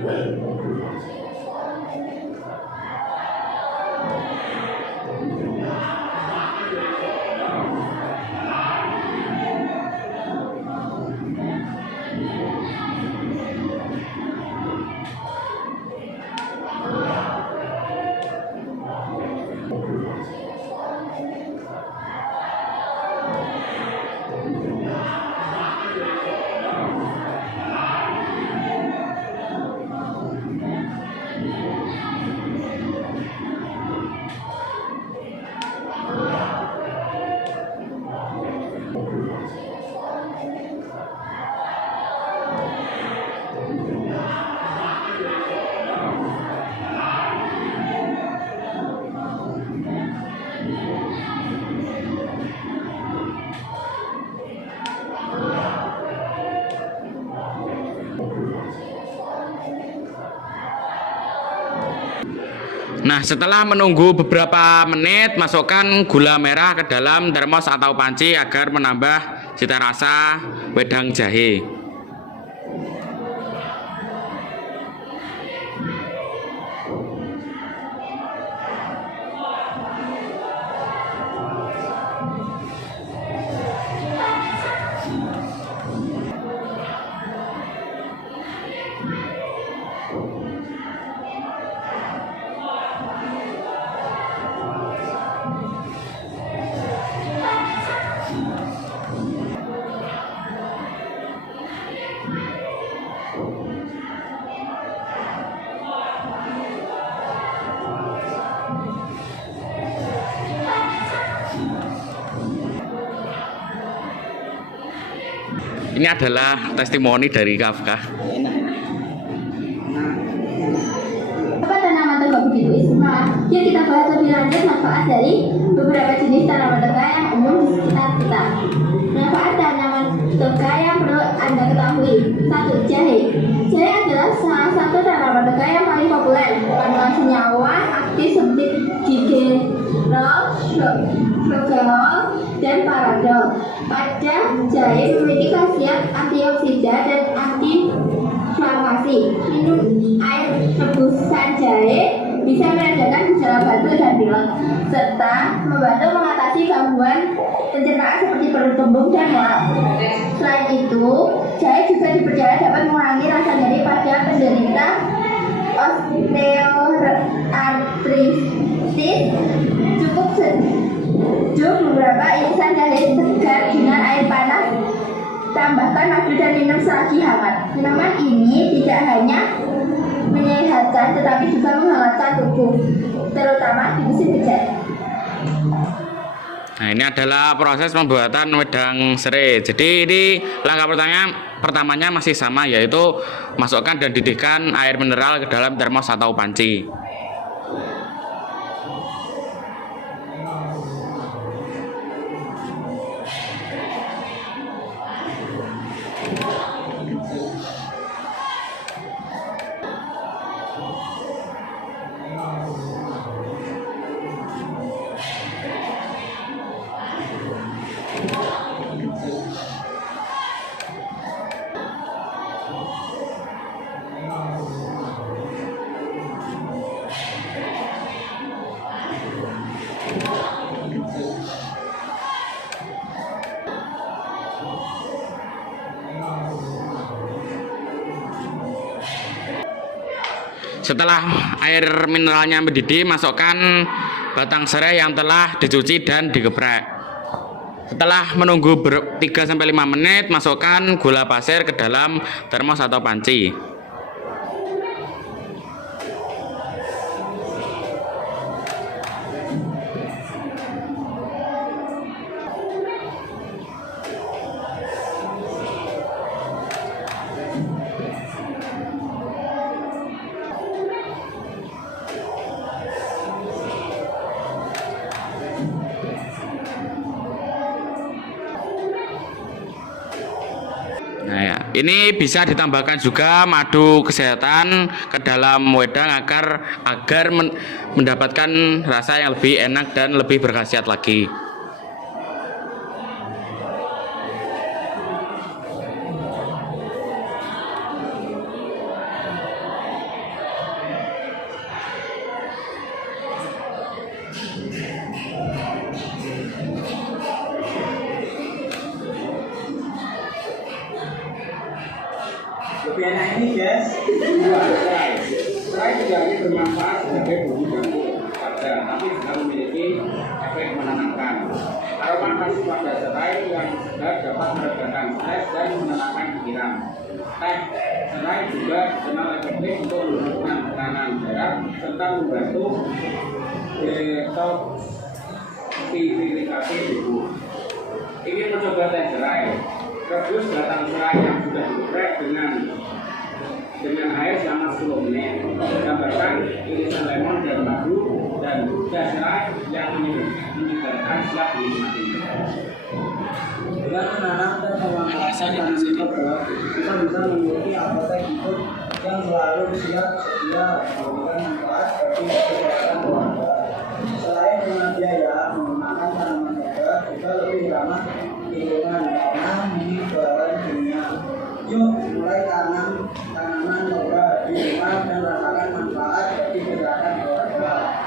Nah, setelah menunggu beberapa menit, masukkan gula merah ke dalam termos atau panci agar menambah cita rasa wedang jahe. Ini adalah testimoni dari Kafka. Apa tanaman toga begitu Isma? Yuk kita bahas lebih lanjut manfaat dari beberapa jenis tanaman toga yang umum di sekitar kita. Manfaat tanaman toga yang perlu Anda ketahui. 1. Jahe. Jahe adalah salah satu tanaman toga yang paling populer. Kandungan senyawa aktif seperti digerol, progeol, dan paradol. Pada jahe memiliki khasiat antioksidan dan anti-inflamasi. Minum air rebusan jahe bisa meredakan gejala batuk dan pilek, serta membantu mengatasi gangguan pencernaan seperti perut kembung dan mual. Selain itu, jahe juga dipercaya dapat mengurangi rasa nyeri pada penderita osteoartritis. Tambahkan madu dan minum selagi hangat. Minuman ini tidak hanya menyehatkan tetapi juga menghangatkan tubuh, terutama di musim hujan. Nah, ini adalah proses pembuatan wedang serai. Jadi ini langkah pertamanya masih sama, yaitu masukkan dan didihkan air mineral ke dalam termos atau panci. Setelah air mineralnya mendidih, masukkan batang serai yang telah dicuci dan digeprek. Setelah menunggu 3-5 menit, masukkan gula pasir ke dalam termos atau panci. Nah, ya. Ini bisa ditambahkan juga madu kesehatan ke dalam wedang agar mendapatkan rasa yang lebih enak dan lebih berkhasiat lagi. Lebih enak ini guys, serai tidak hanya bermanfaat sebagai bumbu dapur saja, tapi juga memiliki efek menenangkan. Aroma khas pada serai yang segar dapat meredakan stres dan menenangkan pikiran. Teh serai juga dikenal efektif untuk menurunkan tekanan darah serta membantu detoksifikasi tubuh. Ingin mencoba teh serai? Rebus batang serai yang sudah digeprek dengan air selama 10 menit. Tambahkan irisan lemon dan madu dan teh serai yang menyegarkan siap dinikmati. Dengan menanam dan memanfaatkan tanaman obat, kita bisa memiliki apotek hidup yang selalu siap sedia memberikan manfaat bagi kesehatan keluarga. Selain dengan biaya, menggunakan tanaman obat juga lebih ramah lingkungan karena minim bahan kimia. Yuk mulai tanam tanaman obat di rumah dan rasakan manfaat bagi kesehatan keluarga.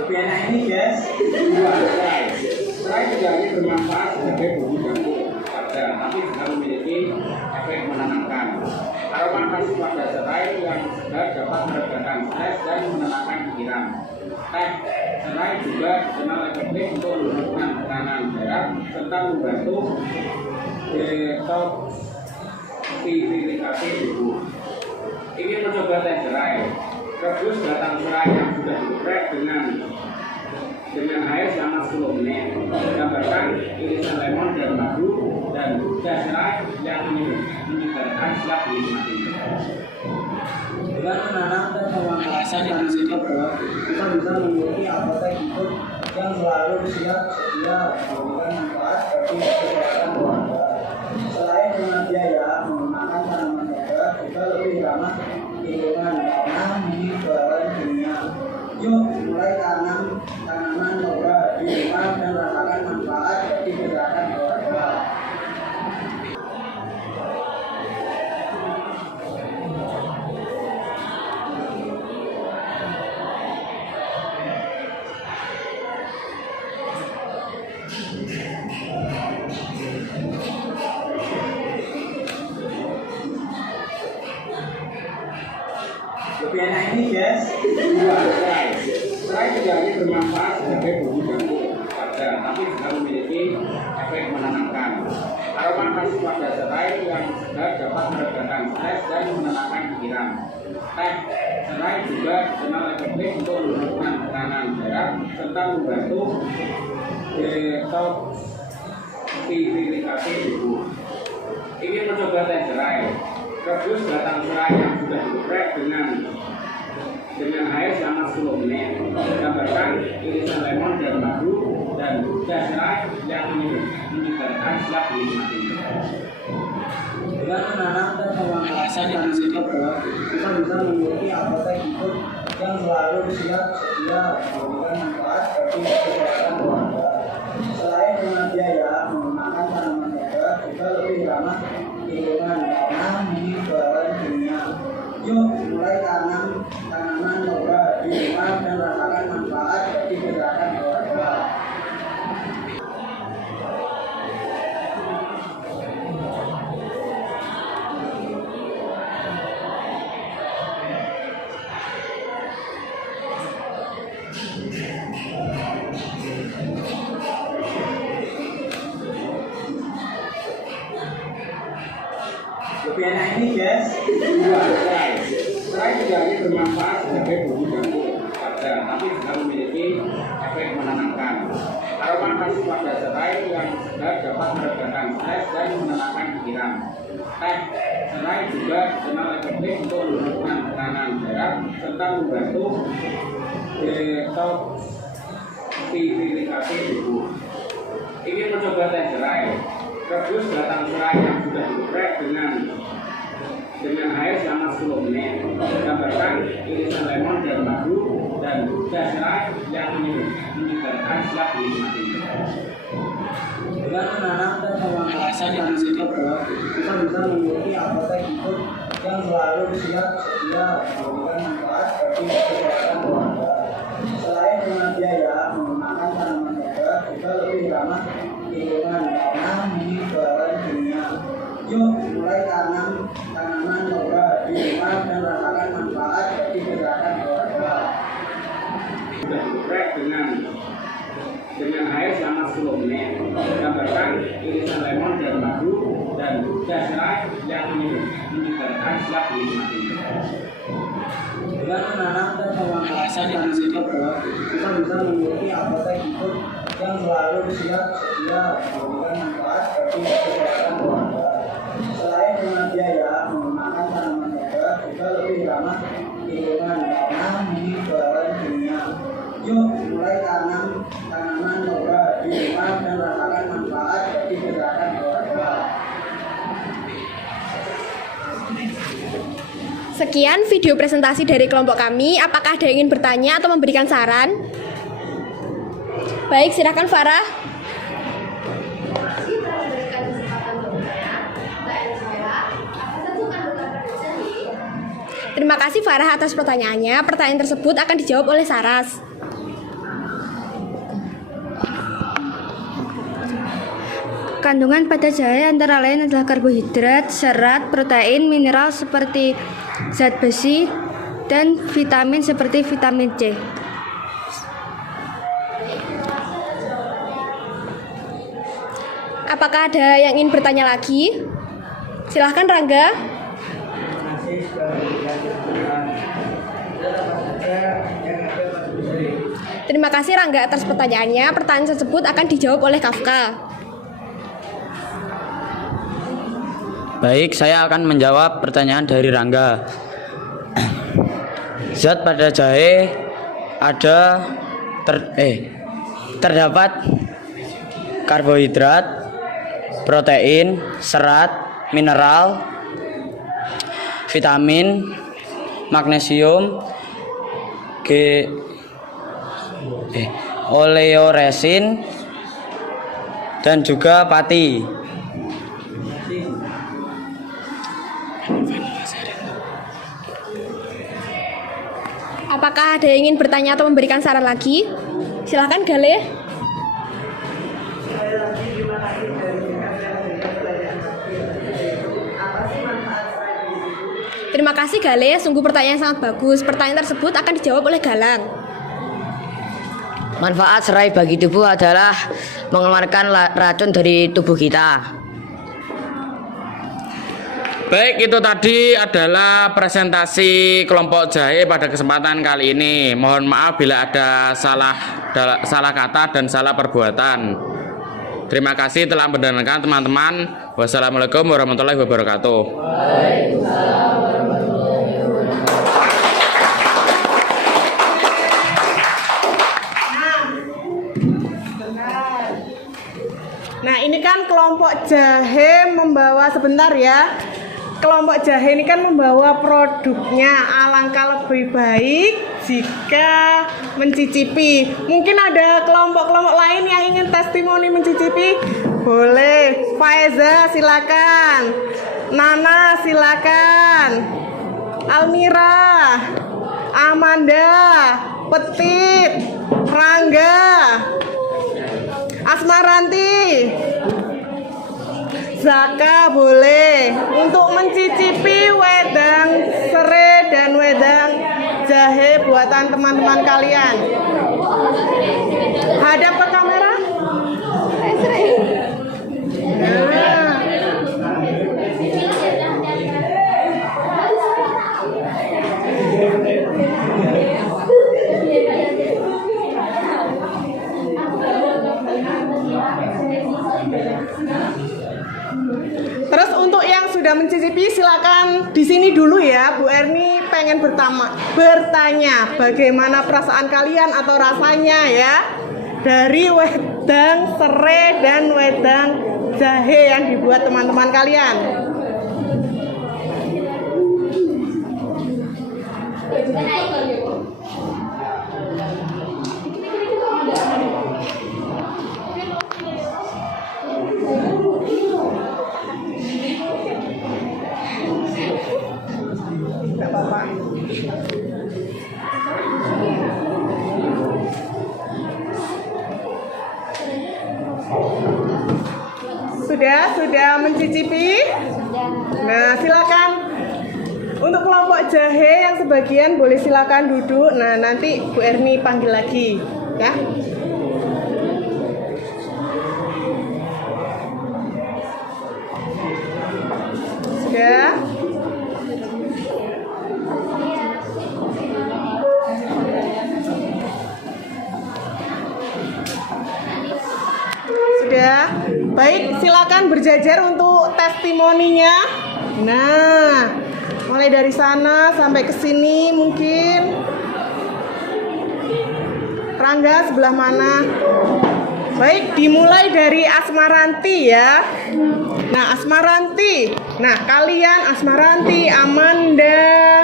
Lebih enak ini guys, serai tidak hanya bermanfaat sebagai bumbu dapur saja, tapi juga memiliki efek menenangkan. Aroma khas pada serai yang segar dapat meredakan stres dan menenangkan pikiran. Teh serai juga dikenal efektif untuk menurunkan tekanan darah serta membantu detoksifikasi tubuh. Ingin mencoba teh serai? Rebus batang serai yang sudah digeprek dengan air selama 10 menit. Tambahkan irisan lemon dan madu dan teh serai yang menyegarkan siap dinikmati. Dengan menanam dan memanfaatkan tanaman obat, kita bisa memiliki apotek hidup yang selalu siap sedia memberikan manfaat bagi kesehatan keluarga. Selain dengan biaya, menggunakan tanaman obat juga lebih ramah lingkungan karena minim bahan kimia. Yuk mulai tanam tanaman obat di rumah dan rasakan manfaat bagi kesehatan keluarga. Lebih enak ini guys. Serai tidak hanya bermanfaat sebagai bumbu dapur saja, tapi juga memiliki efek menenangkan. Aroma khas pada serai yang segar dapat meredakan stres dan menenangkan pikiran. Teh serai juga dikenal efektif untuk menurunkan tekanan darah serta membantu detoksifikasi tubuh. Ingin mencoba teh serai? Rebus batang serai yang sudah digeprek dengan air selama 10 menit. Tambahkan irisan lemon dan madu dan teh serai yang menyegarkan siap dinikmati. Dengan menanam dan memanfaatkan tanaman obat, kita bisa memiliki anggota hidup yang selalu siap sedia memberikan manfaat bagi kesehatan keluarga. Selain dengan biaya, menggunakan tanaman obat juga lebih ramah lingkungan karena minim bahan kimia. Yuk mulai tanam tanaman obat di rumah dan rasakan manfaat bagi kesehatan keluarga. Lebih enak ini guys. Serai tidak hanya bermanfaat sebagai bumbu dapur saja, tapi juga memiliki efek menenangkan. Aroma khas pada serai yang segar dapat meredakan stres dan menenangkan pikiran. Teh serai juga dikenal efektif untuk menurunkan tekanan darah serta membantu detoksifikasi tubuh. Ingin mencoba teh serai? Rebus batang serai yang sudah digeprek dengan air selama 10 menit. Tambahkan irisan lemon dan madu dan teh serai yang menyegarkan siap dinikmati. Dengan menanam dan memanfaatkan tanaman obat, kita bisa memiliki anggota hidup yang selalu siap sedia memberikan manfaat bagi kesehatan keluarga. Selain dengan biaya, menggunakan tanaman obat juga lebih ramah lingkungan karena minim bahan kimia. Yuk mulai tanam tanaman obat di rumah dan rasakan manfaat bagi kesehatan keluarga. Sudah digeprek dengan air selama 10 menit. Tambahkan irisan lemon dan madu dan teh serai yang menyegarkan siap dinikmati. Dengan menanam dan memanfaatkan tanaman obat, kita bisa memiliki anggota hidup yang selalu siap sedia memberikan manfaat bagi kesehatan keluarga. Selain dengan biaya, menggunakan tanaman obat juga lebih ramah lingkungan karena minim bahan kimia. Yuk mulai tanam tanaman obat di rumah dan rasakan manfaat bagi kesehatan keluarga. Sekian video presentasi dari kelompok kami. Apakah ada yang ingin bertanya atau memberikan saran? Baik, silakan Farah. Terima kasih Farah atas pertanyaannya. Pertanyaan tersebut akan dijawab oleh Saras. Kandungan pada jahe antara lain adalah karbohidrat, serat, protein, mineral seperti zat besi, dan vitamin seperti vitamin C. Apakah ada yang ingin bertanya lagi? Silahkan Rangga. Terima kasih Rangga atas pertanyaannya. Pertanyaan tersebut akan dijawab oleh Kafka. Baik, saya akan menjawab pertanyaan dari Rangga. Zat pada jahe terdapat karbohidrat, protein, serat, mineral, vitamin, magnesium, oleoresin, dan juga pati. Apakah ada yang ingin bertanya atau memberikan saran lagi? Silahkan Gale. Sekali lagi terima kasih dari rekan yang sudah bertanya. Apa sih manfaat serai di situ? Terima kasih Gale, sungguh pertanyaan yang sangat bagus. Pertanyaan tersebut akan dijawab oleh Galang. Manfaat serai bagi tubuh adalah mengeluarkan racun dari tubuh kita. Baik, itu tadi adalah presentasi kelompok jahe pada kesempatan kali ini. Mohon maaf bila ada salah kata dan salah perbuatan. Terima kasih telah mendengarkan teman-teman. Wassalamualaikum warahmatullahi wabarakatuh. Nah, ini kan kelompok jahe membawa, sebentar ya. Kelompok jahe ini kan membawa produknya. Alangkah lebih baik jika mencicipi. Mungkin ada kelompok-kelompok lain yang ingin testimoni mencicipi. Boleh. Faiza silakan. Nana silakan. Almira, Amanda, Petit, Rangga, Asmaranti, Zaka boleh untuk mencicipi wedang serai dan wedang jahe buatan teman-teman kalian. Hadap ke kamera. Nah. Terus untuk yang sudah mencicipi silakan di sini dulu ya. Bu Erni pengen bertanya bagaimana perasaan kalian atau rasanya ya dari wedang serai dan wedang jahe yang dibuat teman-teman kalian. Sudah mencicipi? Nah, silakan. Untuk kelompok jahe yang sebagian boleh silakan duduk. Nah, nanti Bu Erni panggil lagi, ya. Sudah? Sudah? Baik, silakan berjajar untuk testimoninya. Nah, mulai dari sana sampai ke sini mungkin. Rangga sebelah mana? Baik, dimulai dari Asmaranti ya. Nah, Asmaranti. Nah, kalian Asmaranti, Amanda,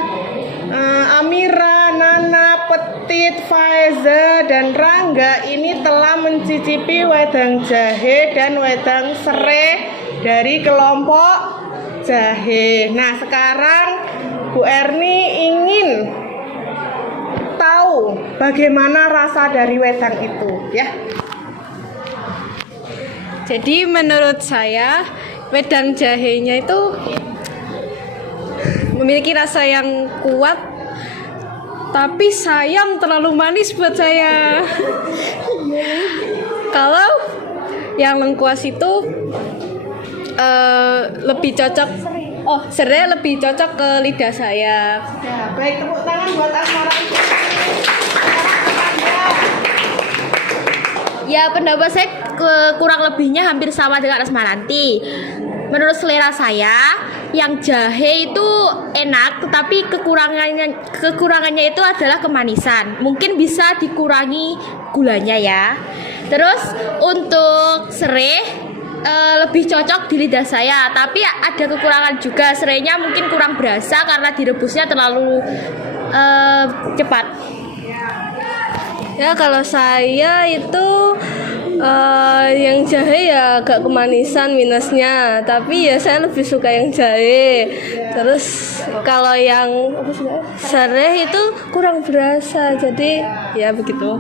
Amira, Nana, Petit, Faiza, dan Rangga ini telah mencicipi wedang jahe dan wedang serai dari kelompok jahe. Nah, sekarang Bu Erni ingin tahu bagaimana rasa dari wedang itu, ya. Jadi menurut saya wedang jahenya itu memiliki rasa yang kuat, tapi sayang terlalu manis buat saya. Kalau yang lengkuas itu lebih cocok, serai lebih cocok ke lidah saya. Ya, baik, tepuk tangan buat Asmaranti. Ya, pendapat saya kurang lebihnya hampir sama dengan Asmaranti. Menurut selera saya, yang jahe itu enak, tetapi kekurangannya itu adalah kemanisan. Mungkin bisa dikurangi gulanya ya. Terus untuk serai lebih cocok di lidah saya, tapi ada kekurangan juga. Serainya mungkin kurang berasa karena direbusnya terlalu cepat. Ya, kalau saya itu yang jahe ya agak kemanisan minusnya, tapi ya saya lebih suka yang jahe. Terus kalau yang serai itu kurang berasa, jadi ya begitu.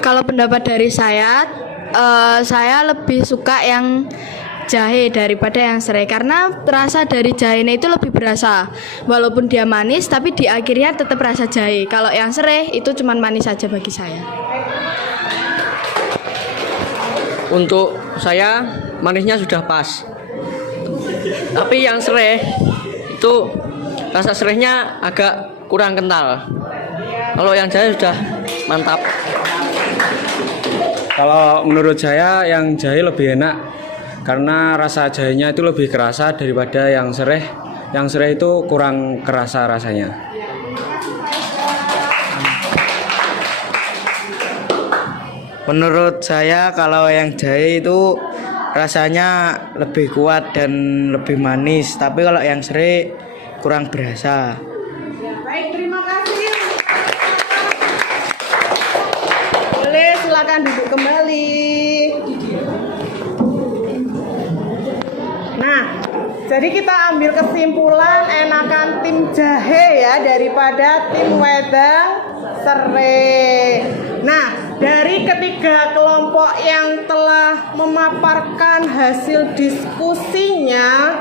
Kalau pendapat dari saya lebih suka yang jahe daripada yang serai, karena rasa dari jahenya itu lebih berasa. Walaupun dia manis, tapi di akhirnya tetap rasa jahe. Kalau yang serai itu cuma manis saja bagi saya. Untuk saya manisnya sudah pas. Tapi yang serai itu rasa serainya agak kurang kental. Kalau yang jahe sudah mantap. Kalau menurut saya yang jahe lebih enak karena rasa jahenya itu lebih kerasa daripada yang serai. Yang serai itu kurang kerasa rasanya. Menurut saya kalau yang jahe itu rasanya lebih kuat dan lebih manis, tapi kalau yang serai kurang berasa. Baik, terima kasih. Boleh silakan duduk kembali. Nah, jadi kita ambil kesimpulan enakan tim jahe ya daripada tim wedang serai. Nah, dari ketiga kelompok yang telah memaparkan hasil diskusinya,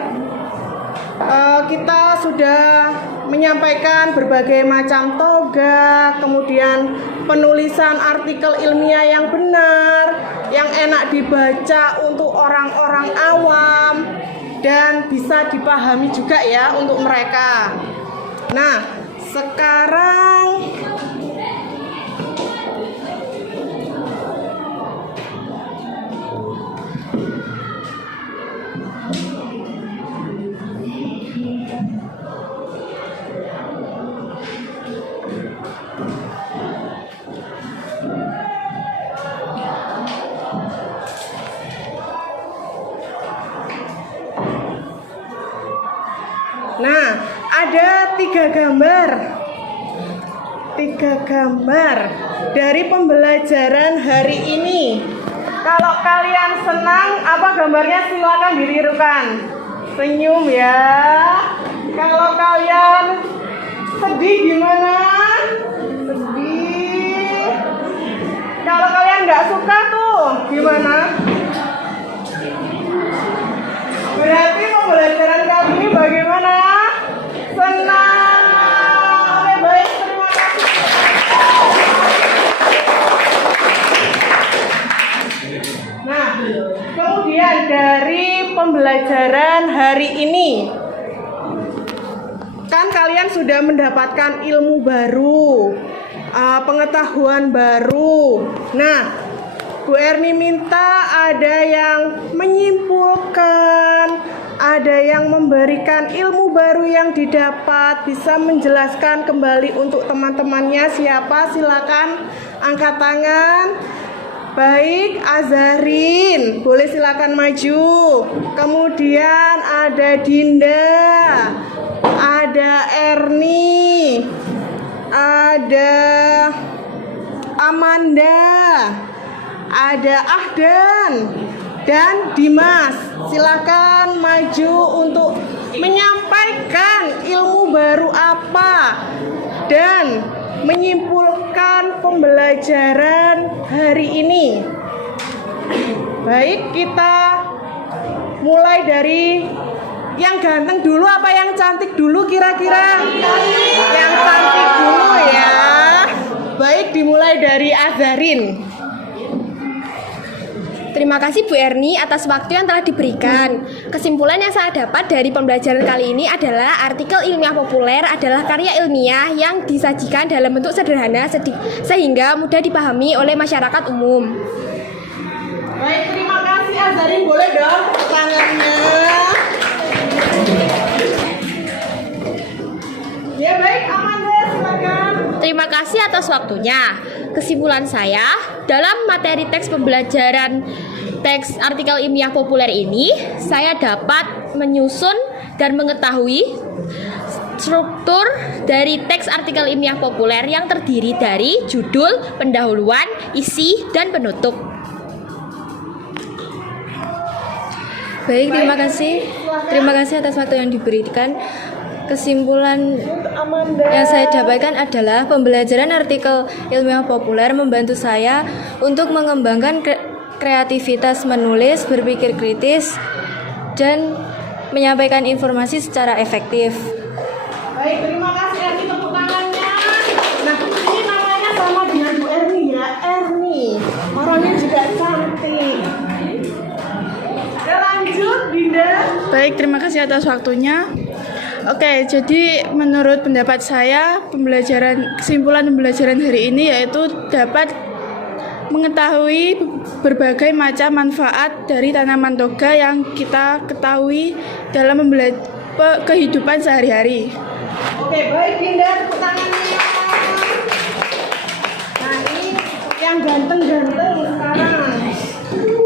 kita sudah menyampaikan berbagai macam toga, kemudian penulisan artikel ilmiah yang benar, yang enak dibaca untuk orang-orang awam, dan bisa dipahami juga ya untuk mereka. Nah, sekarang ada tiga gambar dari pembelajaran hari ini. Kalau kalian senang, apa gambarnya silakan ditirukan. Senyum ya. Kalau kalian sedih gimana? Sedih. Kalau kalian nggak suka tuh gimana? Berarti pembelajaran kali ini bagaimana? Senang. Oke, baik, terima kasih. Nah, kemudian dari pembelajaran hari ini, kan kalian sudah mendapatkan ilmu baru, pengetahuan baru. Nah, Bu Erni minta ada yang menyimpulkan, ada yang memberikan ilmu baru yang didapat, bisa menjelaskan kembali untuk teman-temannya. Siapa? Silakan angkat tangan. Baik, Azharin, boleh silakan maju. Kemudian ada Dinda, ada Erni, ada Amanda, ada Ahdan, dan Dimas. Silakan maju untuk menyampaikan ilmu baru apa dan menyimpulkan pembelajaran hari ini. Baik, kita mulai dari yang ganteng dulu apa yang cantik dulu kira-kira? Yang cantik dulu ya. Baik, dimulai dari Azharin. Terima kasih Bu Erni atas waktu yang telah diberikan. Kesimpulan yang saya dapat dari pembelajaran kali ini adalah artikel ilmiah populer adalah karya ilmiah yang disajikan dalam bentuk sederhana sehingga mudah dipahami oleh masyarakat umum. Baik, terima kasih Azharin. Boleh dong tangannya. Ya baik, Amanda silakan. Terima kasih atas waktunya. Kesimpulan saya, dalam materi teks pembelajaran teks artikel ilmiah populer ini, saya dapat menyusun dan mengetahui struktur dari teks artikel ilmiah populer yang terdiri dari judul, pendahuluan, isi, dan penutup. Baik, terima kasih. Terima kasih atas waktu yang diberikan. Kesimpulan yang saya dapatkan adalah pembelajaran artikel ilmiah populer membantu saya untuk mengembangkan kreativitas menulis, berpikir kritis, dan menyampaikan informasi secara efektif. Baik, terima kasih Erni, tepuk tangannya. Nah, ini namanya sama dengan Bu Erni ya, Erni. Orangnya juga cantik. Oke, lanjut, Dinda. Baik, terima kasih atas waktunya. Oke, jadi menurut pendapat saya, kesimpulan pembelajaran hari ini yaitu dapat mengetahui berbagai macam manfaat dari tanaman toga yang kita ketahui dalam kehidupan sehari-hari. Oke, baik Dinda, tepuk tangannya. Nah, ini yang ganteng-ganteng sekarang.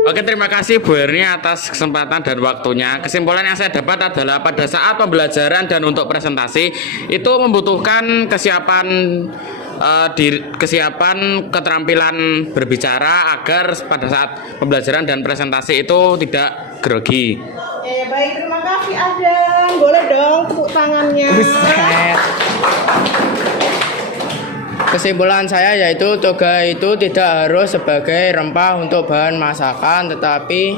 Oke, terima kasih Bu Erni atas kesempatan dan waktunya. Kesimpulan yang saya dapat adalah pada saat pembelajaran dan untuk presentasi itu membutuhkan kesiapan keterampilan berbicara agar pada saat pembelajaran dan presentasi itu tidak grogi. Oke, baik, terima kasih Adam. Boleh dong tepuk tangannya. Kesimpulan saya yaitu toga itu tidak harus sebagai rempah untuk bahan masakan, tetapi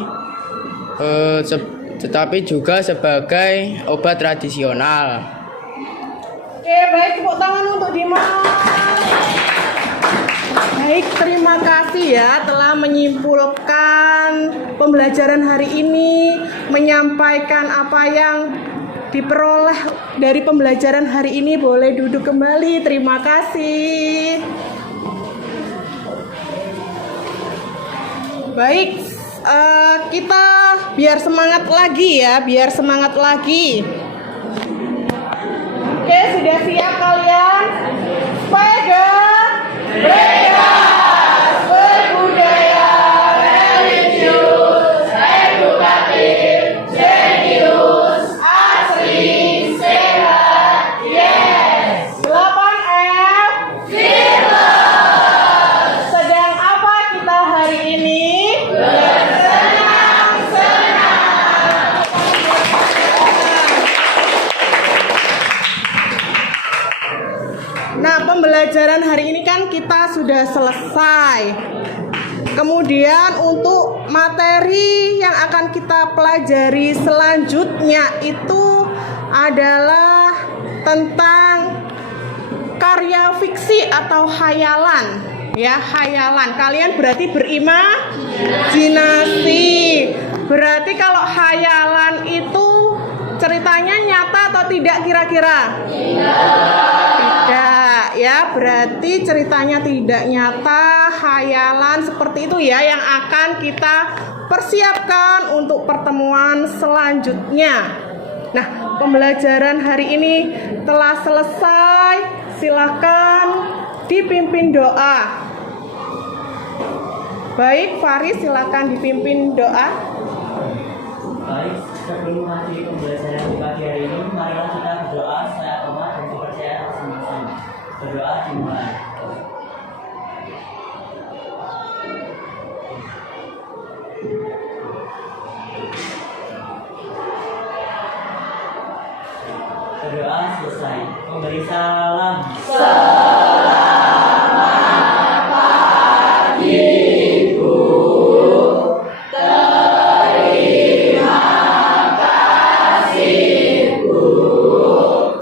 juga sebagai obat tradisional. Oke, baik, tepuk tangan untuk Dimas. Baik, terima kasih ya telah menyimpulkan pembelajaran hari ini, menyampaikan apa yang diperoleh dari pembelajaran hari ini. Boleh duduk kembali, terima kasih. Baik, kita biar semangat lagi. Oke, sudah siap kalian? Sepeda, bebas, berbudaya, religius, edukatif, jenius, asri, sehat, yes. 8F, fearless. Sedang apa kita hari ini? Nah, pembelajaran hari ini kan kita sudah selesai. Kemudian untuk materi yang akan kita pelajari selanjutnya itu adalah tentang karya fiksi atau khayalan. Ya, khayalan. Kalian berarti berimajinasi. Berarti kalau khayalan itu ceritanya nyata atau tidak kira-kira? Tidak, ya, berarti ceritanya tidak nyata, khayalan seperti itu ya yang akan kita persiapkan untuk pertemuan selanjutnya. Nah, pembelajaran hari ini telah selesai. Silakan dipimpin doa. Baik, Faris, silakan dipimpin doa. Baik, sebelum mengakhiri pembelajaran di pagi hari ini, marilah kita berdoa supaya umat dan kepercayaan masing-masing. Berdoa dimulai. Berdoa selesai. Memberi salam.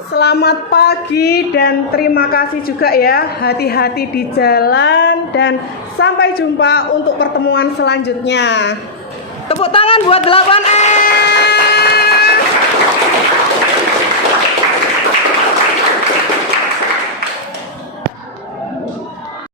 Selamat pagi dan terima kasih juga ya. Hati-hati di jalan dan sampai jumpa untuk pertemuan selanjutnya. Tepuk tangan buat 8M.